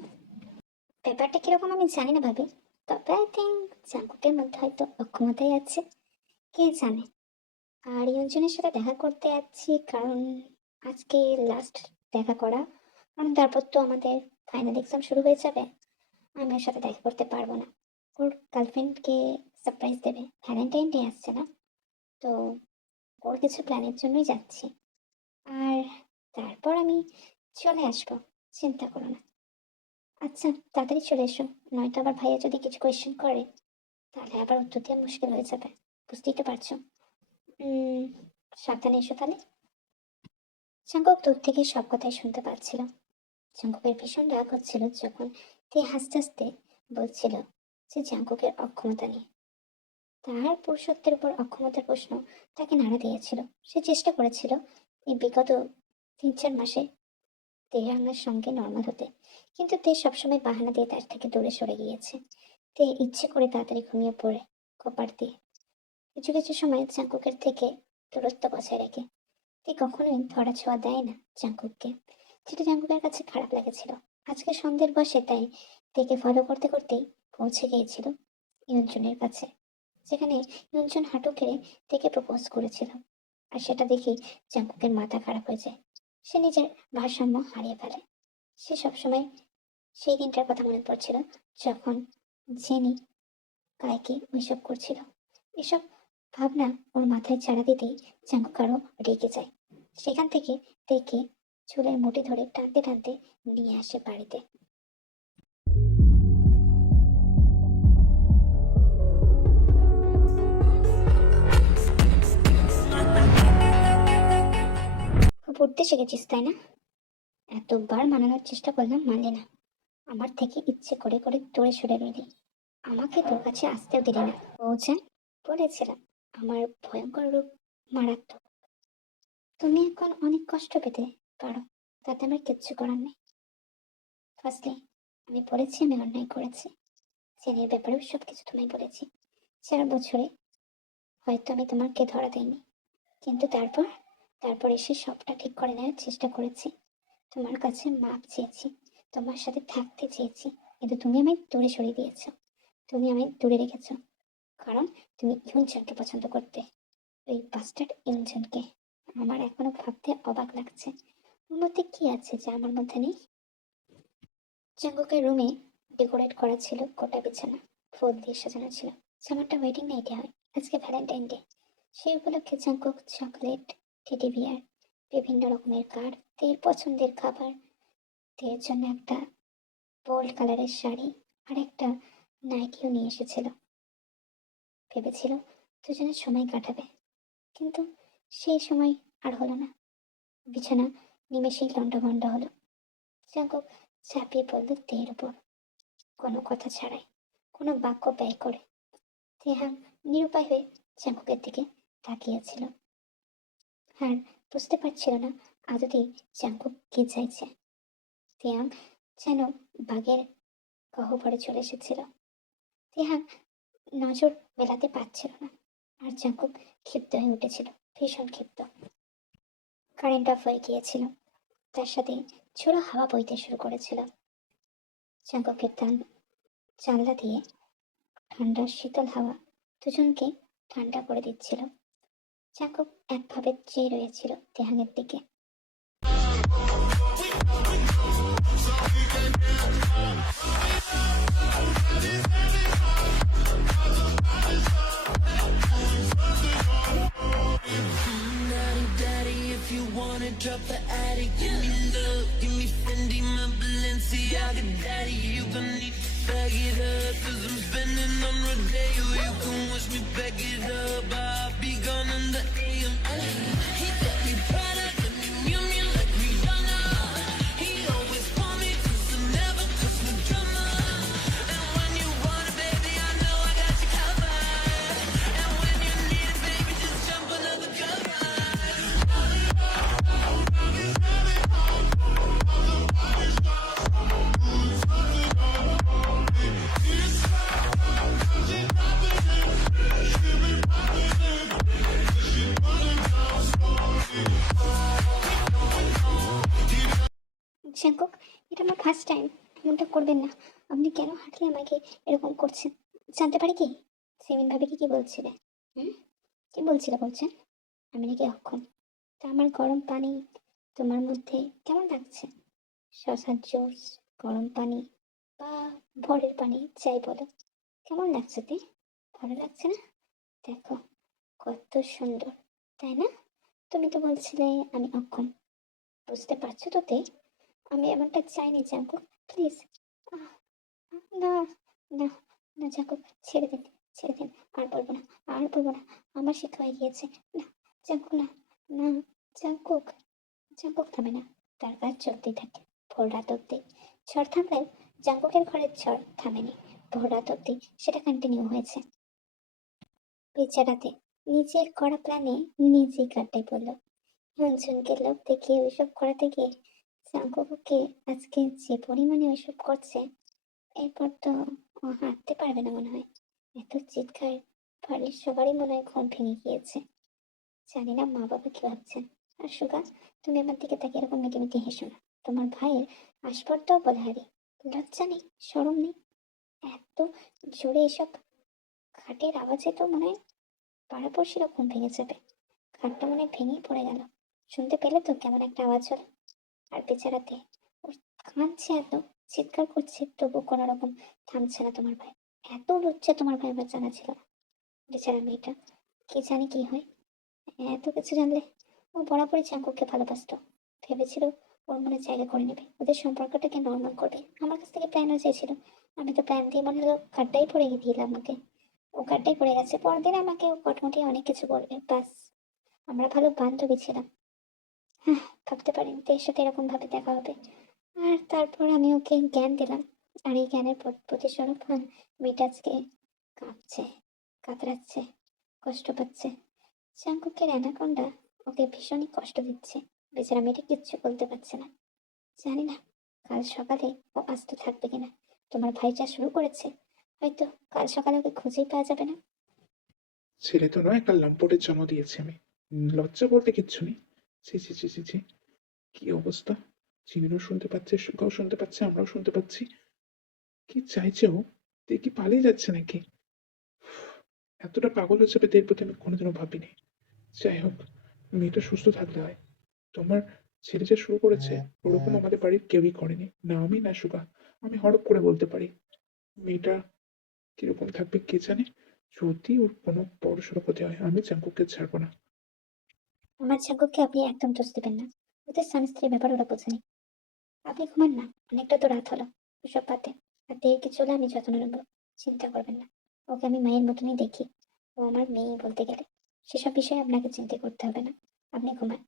ব্যাপারটা কিরকম আমি জানি না ভাবি, তবে আই থিঙ্ক জাঙ্কুকের মধ্যে হয়তো অক্ষমতাই আছে, কে জানে। আর ইয়ঞ্জনের সাথে দেখা করতে যাচ্ছি কারণ আজকে লাস্ট দেখা করা, কারণ তারপর তো আমাদের ফাইনাল এক্সাম শুরু হয়ে যাবে। আমি ওর সাথে দেখা করতে পারবো না। ওর গার্লফ্রেন্ডকে সারপ্রাইজ দেবে। ভ্যালেন্টাইন ডে আসছে না? তো ওর কিছু প্ল্যানের জন্যই যাচ্ছি। আর তারপর আমি চলে আসবো। চিন্তা করো না। আচ্ছা, তাড়াতাড়ি চলে এসো। নয়তো আবার ভাইয়া যদি কিছু কোয়েশ্চেন করে, তাহলে আবার উত্তর দেওয়া মুশকিল হয়ে যাবে। বুঝতেই তো পারছো। উম সাবধানে এসো তাহলে। জাঙ্কুক দূর থেকে সব কথাই শুনতে পাচ্ছিল। জাঙ্কুকের ভীষণ রাগ হচ্ছিল যখন তে হাসতে হাসতে বলছিল যে জাঙ্কুকের অক্ষমতা নিয়ে। তার পুরুষত্বের উপর অক্ষমতার প্রশ্ন তাকে নাড়া দিয়েছিল। সে চেষ্টা করেছিল এই বিগত 3-4 মাসে তেহাঙ্গার সঙ্গে নর্মাল হতে, কিন্তু তে সবসময় বাহানা দিয়ে তার থেকে দূরে সরে গিয়েছে। তে ইচ্ছে করে তাড়াতাড়ি ঘুমিয়ে পড়ে কপার দিয়ে। কিছু কিছু সময় জাঙ্কুকের থেকে দূরত্ব বজায় রেখে তে কখনোই ধরা ছোঁয়া দেয় না জাঙ্কুককে, যেটা জাঙ্কুকের কাছে খারাপ লেগেছিল। আজকে সন্ধ্যের বসে তাই তেকে ফলো করতে করতেই পৌঁছে গিয়েছিল ইয়ঞ্জনের কাছে, যেখানে ইয়ঞ্জন হাঁটু গেড়ে তেকে প্রপোজ করেছিল। আর সেটা দেখেই জাঙ্কুকের মাথা খারাপ হয়ে যায়। সে নিজের ভারসাম্য হারিয়ে ফেলে। সে সবসময় সেই দিনটার কথা মনে পড়ছিল যখন জেনি কাইকে ওইসব করছিল। এসব ভাবনা ওর মাথায় চাড়া দিতেই জাঙ্কুক আরো রেগে যায়। সেখান থেকে তেকে চুলের মুঠি ধরে টানতে টানতে নিয়ে আসে বাড়িতে। পড়তে শিখেছিস তাই না? এতবার মানানোর চেষ্টা করলাম, মানলি না। আমার থেকে ইচ্ছে করে করে দূরে সরে রইলি। আমাকে তোর কাছে আসতেও দিলি না। বলছেন, বলেছিলাম আমার ভয়ঙ্কর রূপ মারাত্মক। তুমি এখন অনেক কষ্ট পেতে পারো, তাতে আমার কিচ্ছু করার নেই। ফার্স্টলি আমি বলেছি আমি অন্যায় করেছি। জেনের ব্যাপারেও সবকিছু তোমায় বলেছি। 4 বছরে হয়তো আমি তোমাকে ধরা দেইনি, কিন্তু তারপর তারপর এসে সবটা ঠিক করে নেওয়ার চেষ্টা করেছি। তোমার কাছে মাপ চেয়েছি, তোমার সাথে থাকতে চেয়েছি, কিন্তু তুমি আমায় দূরে সরিয়ে দিয়েছো। তুমি আমায় দূরে রেখেছো কারণ তুমি ইউনজনকে পছন্দ করতে। ওই বাস্টার্ড ইউনজনকে। আমার এখনো ভাবতে অবাক লাগছে ওর মধ্যে কি আছে যা আমার মধ্যে নেই। জাঙ্গুকের রুমে ডেকোরেট করা ছিল গোটা বিছানা, ফুল দিয়ে সাজানো ছিল। যেমনটা ওয়েডিং নাইটে হয়। আজকে ভ্যালেন্টাইন ডে। সেই উপলক্ষে জাঙ্কুক চকলেট, টেডি বিয়ার, বিভিন্ন রকমের কার্ড, তের পছন্দের খাবার, তের জন্য একটা বোল্ড কালারের শাড়ি আর একটা নাইটিও নিয়ে এসেছিল। ভেবেছিল দুজনে সময় কাটাবে, কিন্তু সেই সময় আর হলো না। বিছানা নিমেষেই লণ্ডভণ্ড হলো। জাঙ্কুক ঝাঁপিয়ে পড়ল তের উপর, কোনো কথা ছাড়াই, কোনো বাক্য ব্যয় করে। তেহাং নিরুপায় হয়ে জাঙ্কুকের দিকে তাকিয়েছিল আর বুঝতে পারছিল না আদতেই জাঙ্কুক কি চাইছে। তেহাং যেন বাঘের গহ্বরে চলে এসেছিল। তেহাং নজর মেলাতে পারছিল না, আর জাঙ্কুক ক্ষিপ্ত হয়ে উঠেছিল, ভীষণ ক্ষিপ্ত। কারেন্ট অফ হয়ে গিয়েছিল, তার সাথে ঝোড়ো হাওয়া বইতে শুরু করেছিল। জাঙ্কুকের জানলা দিয়ে ঠান্ডা শীতল হাওয়া দুজনকে ঠান্ডা করে দিচ্ছিল। জাঙ্কুক একভাবে চেয়ে রয়েছিল তেহাংয়ের দিকে। Daddy, daddy, if you wanna drop the attic, give me love, give me Fendi, my Balenciaga, daddy, you gon' need to bag it up, cause I'm spending on Rodeo, you can watch me back it up, I'll be gone in the AM. He got me Prada, got me Miu Miu like Rihanna, he always want me cause I never cause no drama, and when you want it, baby, I know I got you covered, and when you need it, baby, just jump under the cover. Jungkook, এটা আমার first time. এমনটা করবেন না। আপনি কেন হাঁটলে আমাকে এরকম করছেন? জানতে পারি কি? সেমিন ভাবে কি কি বলছিলে? হুম, কি বলছিলে বলছেন? আমি নাকি অক্ষম? তা আমার গরম পানি তোমার মধ্যে কেমন লাগছে? শশার জুস, গরম পানি বা ভরের পানি, যাই বলো, কেমন লাগছে তে? ভালো লাগছে না? দেখো কত সুন্দর, তাই না? তুমি তো বলছিলে আমি অক্ষম, বুঝতে পারছো তো তে? আমি এমনটা চাইনি জাঙ্কুক, প্লিজ। না, না, না জাঙ্কুক, ছেড়ে দিন, ছেড়ে দিন। আর বলবো না, আর বলবো না। আমার শিক্ষা হয়ে গিয়েছে। না জাঙ্কুক, না, না জাঙ্কুক। জাঙ্কুক থামে না, তার কাজ চলতেই থাকে ভোর রাত অব্দি। ঝড় থামলেও জাঙ্কুকের ঘরের ঝড় থামেনি। ভোর রাত অব্দি সেটা কন্টিনিউ হয়েছে। বেচারাতে নিজের করা প্ল্যানে নিজেই কাটাই পড়লো। হিউনজুনকে লোভ দেখিয়ে ওইসব করাতে গিয়ে জাঙ্কুকে আজকে যে পরিমাণে ওইসব করছে, এরপর তো ও হাঁটতে পারবে না মনে হয়। এত চিৎকার, বাড়ির সবারই মনে হয় ঘুম ভেঙে গিয়েছে। জানি না মা বাবা কি ভাবছেন। আর সুগা, তুমি আমার দিকে তাকিয়ে এরকম মিটি মিটি হেসো না। তোমার ভাইয়ের আসপর্দাও বলে হারি, লজ্জা নেই, শরম নেই। এত জোরে এসব খাটের আওয়াজে তো মনে হয় পাড়াপড়শিরা ঘুম ভেঙে যাবে। খাটটা মনে হয় ভেঙেই পড়ে গেল। শুনতে পেলে তো কেমন একটা আওয়াজ হলো। আর বেচারাতে ওর কাঁদছে, এত চিৎকার করছে, তবু কোনো রকম থামছে না তোমার ভাই। এত লজ্জা তোমার ভাই আমার জানা ছিল না। বেচারা মেয়েটা, কি জানি কি হয়। এত কিছু জানলে ও বরাবরই চাঙ্কুকে ভালোবাসতো। ভেবেছিল ওর মনে জায়গা করে নেবে, ওদের সম্পর্কটাকে নর্মাল করবে। আমার কাছ থেকে প্ল্যানও চেয়েছিল। আমি তো প্ল্যান দিয়ে মনে হলো কার্ডটাই পড়ে দিলাম ওকে। ও কার্ডটাই পড়ে গেছে। পরদিন আমাকে ও কটমটি অনেক কিছু বলবে, বাস। আমরা ভালো বান্ধবী ছিলাম। হ্যাঁ, ভাবতে পারিনি তো এর সাথে এরকম ভাবে দেখা হবে। আর তারপর আমি ওকে জ্ঞান দিলাম। আর এই জ্ঞানের প্রতিস্বরূপ মেয়েটা আজকে কাঁপছে, কাতরাচ্ছে, কষ্ট পাচ্ছে। চাঙ্কুকের অ্যানাকোন্ডা ওকে ভীষণই কষ্ট দিচ্ছে। বেচারা মেয়েটা কিচ্ছু বলতে পারছে না। জানি না কাল সকালে ও আস্ত থাকবে কিনা। তোমার ভাই যা শুরু করেছে, হয়তো কাল সকালে ওকে খুঁজেই পাওয়া যাবে না। ছেলে তো নয়, একটা লম্পটের জন্ম দিয়েছি আমি। লজ্জা বলতে কিচ্ছু নেই। ছি ছি ছি ছি ছি, কি অবস্থা! চিমিনও শুনতে পাচ্ছে, সুগাও শুনতে পাচ্ছে, আমরাও শুনতে পাচ্ছি। কি চাইছে ও? তুই কি পালিয়ে যাচ্ছে নাকি? এতটা পাগল হয়ে যাবে এর প্রতি আমি কোনোদিনও ভাবিনি। যাই হোক, মেয়েটা সুস্থ থাকলে হয়। তোমার ছেলে যে শুরু করেছে, ওরকম আমাদের বাড়ির কেউই করেনি, না আমি না সুগা। আমি হড়প করে বলতে পারি। মেয়েটা কিরকম থাকবে কে জানে। যদি ওর কোনো বড়সড় ক্ষতি হয়, আমি চাঙ্কুকে ছাড়বো না। আমার চাঙ্কুককে আপনি একদম দোষ দেবেন না। ওদের স্বামী স্ত্রীর ব্যাপার ওরা বোঝেনি। আপনি ঘুমান না, অনেকটা তো রাত হলো। ওসব বাদে আর দেরি কিছু হলে আমি যত্ন নেবো। চিন্তা করবেন না। ওকে আমি মায়ের মতনই দেখি। ও আমার মেয়ে বলতে গেলে। সেসব বিষয়ে আপনাকে চিন্তা করতে হবে না। আপনি ঘুমান।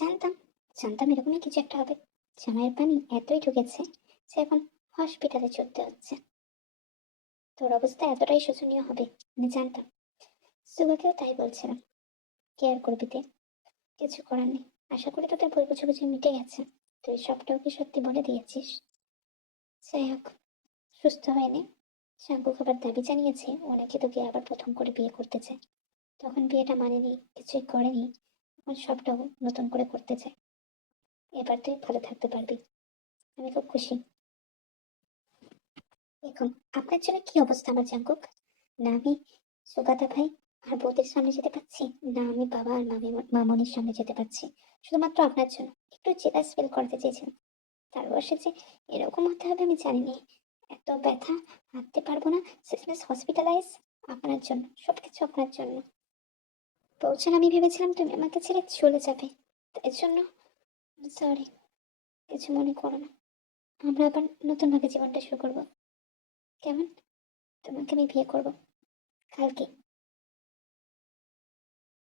জানতাম, জানতাম এরকমই কিছু একটা হবে। জামাইয়ের পানি এতই ঢুকেছে যে এখন হসপিটালে চলতে হচ্ছে। তোর অবস্থা এতটাই শোচনীয় হবে আমি জানতাম। সুগাকেও তাই বলছিলাম। কেয়ার করবি তে, কিছু করার নেই। আশা করি তোদের ভুল বুঝাবুঝি মিটে গেছে। তুই সবটাও কি সত্যি বলে দিয়েছিস? যাই হোক, সুস্থ হয়নি। শ্যাম্পু খাবার দাবি জানিয়েছে ও নাকি তোকে আবার প্রথম করে বিয়ে করতে চায়। তখন বিয়েটা মানেনি, কিছুই করেনি। এখন সবটাও নতুন করে করতে চায়। এবার তুই ভালো থাকতে পারবি। আমি খুব খুশি। এখন আপনার জন্য কি অবস্থা আমার জাঙ্কুক? না আমি সুগাতা ভাই আর বৌদির সামনে যেতে পারছি, না আমি বাবা আর মামনির সামনে যেতে পারছি। শুধুমাত্র আপনার জন্য একটু জেলাস ফিল করতে চেয়েছিলাম। তার বয়সে যে এরকম হতে হবে আমি জানিনি। এত ব্যথা, হাঁটতে পারবো না, শেষমেশ হসপিটালাইজ। আপনার জন্য, সবকিছু আপনার জন্য। পৌঁছান আমি ভেবেছিলাম তুমি আমাকে ছেড়ে চলে যাবে, তাই জন্য সরি। কিছু মনে করো না। আমরা আবার নতুন ভাবে জীবনটা শুরু করবো। কেমন? তোমাকে আমি বিয়ে করবো কালকে।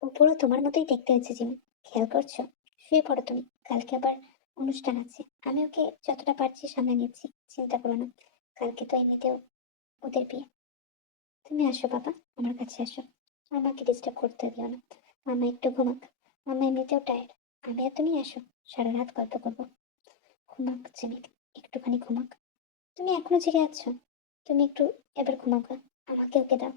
উপরও তোমার মতোই দেখতে হয়েছে জিমি, খেয়াল করছো? শুয়ে পড়ো তুমি, কালকে আবার অনুষ্ঠান আছে। আমি ওকে যতটা পারছি সামনে নিচ্ছি, চিন্তা করো না। কালকে তো এমনিতেও ওদের বিয়ে। তুমি আসো বাবা, আমার কাছে আসো। আমাকে ডিস্টার্ব করতে দিও না। মামা একটু ঘুমাক। মামা এমনিতেও টায়ার্ড। আমি আর তুমি আসো, সারা রাত গল্প করবো। ঘুমাক জিমি, একটুখানি ঘুমাক। তুমি এখনো জেগে আছো? তুমি একটু এবার ঘুমাক গা। আমাকে ওকে দাও।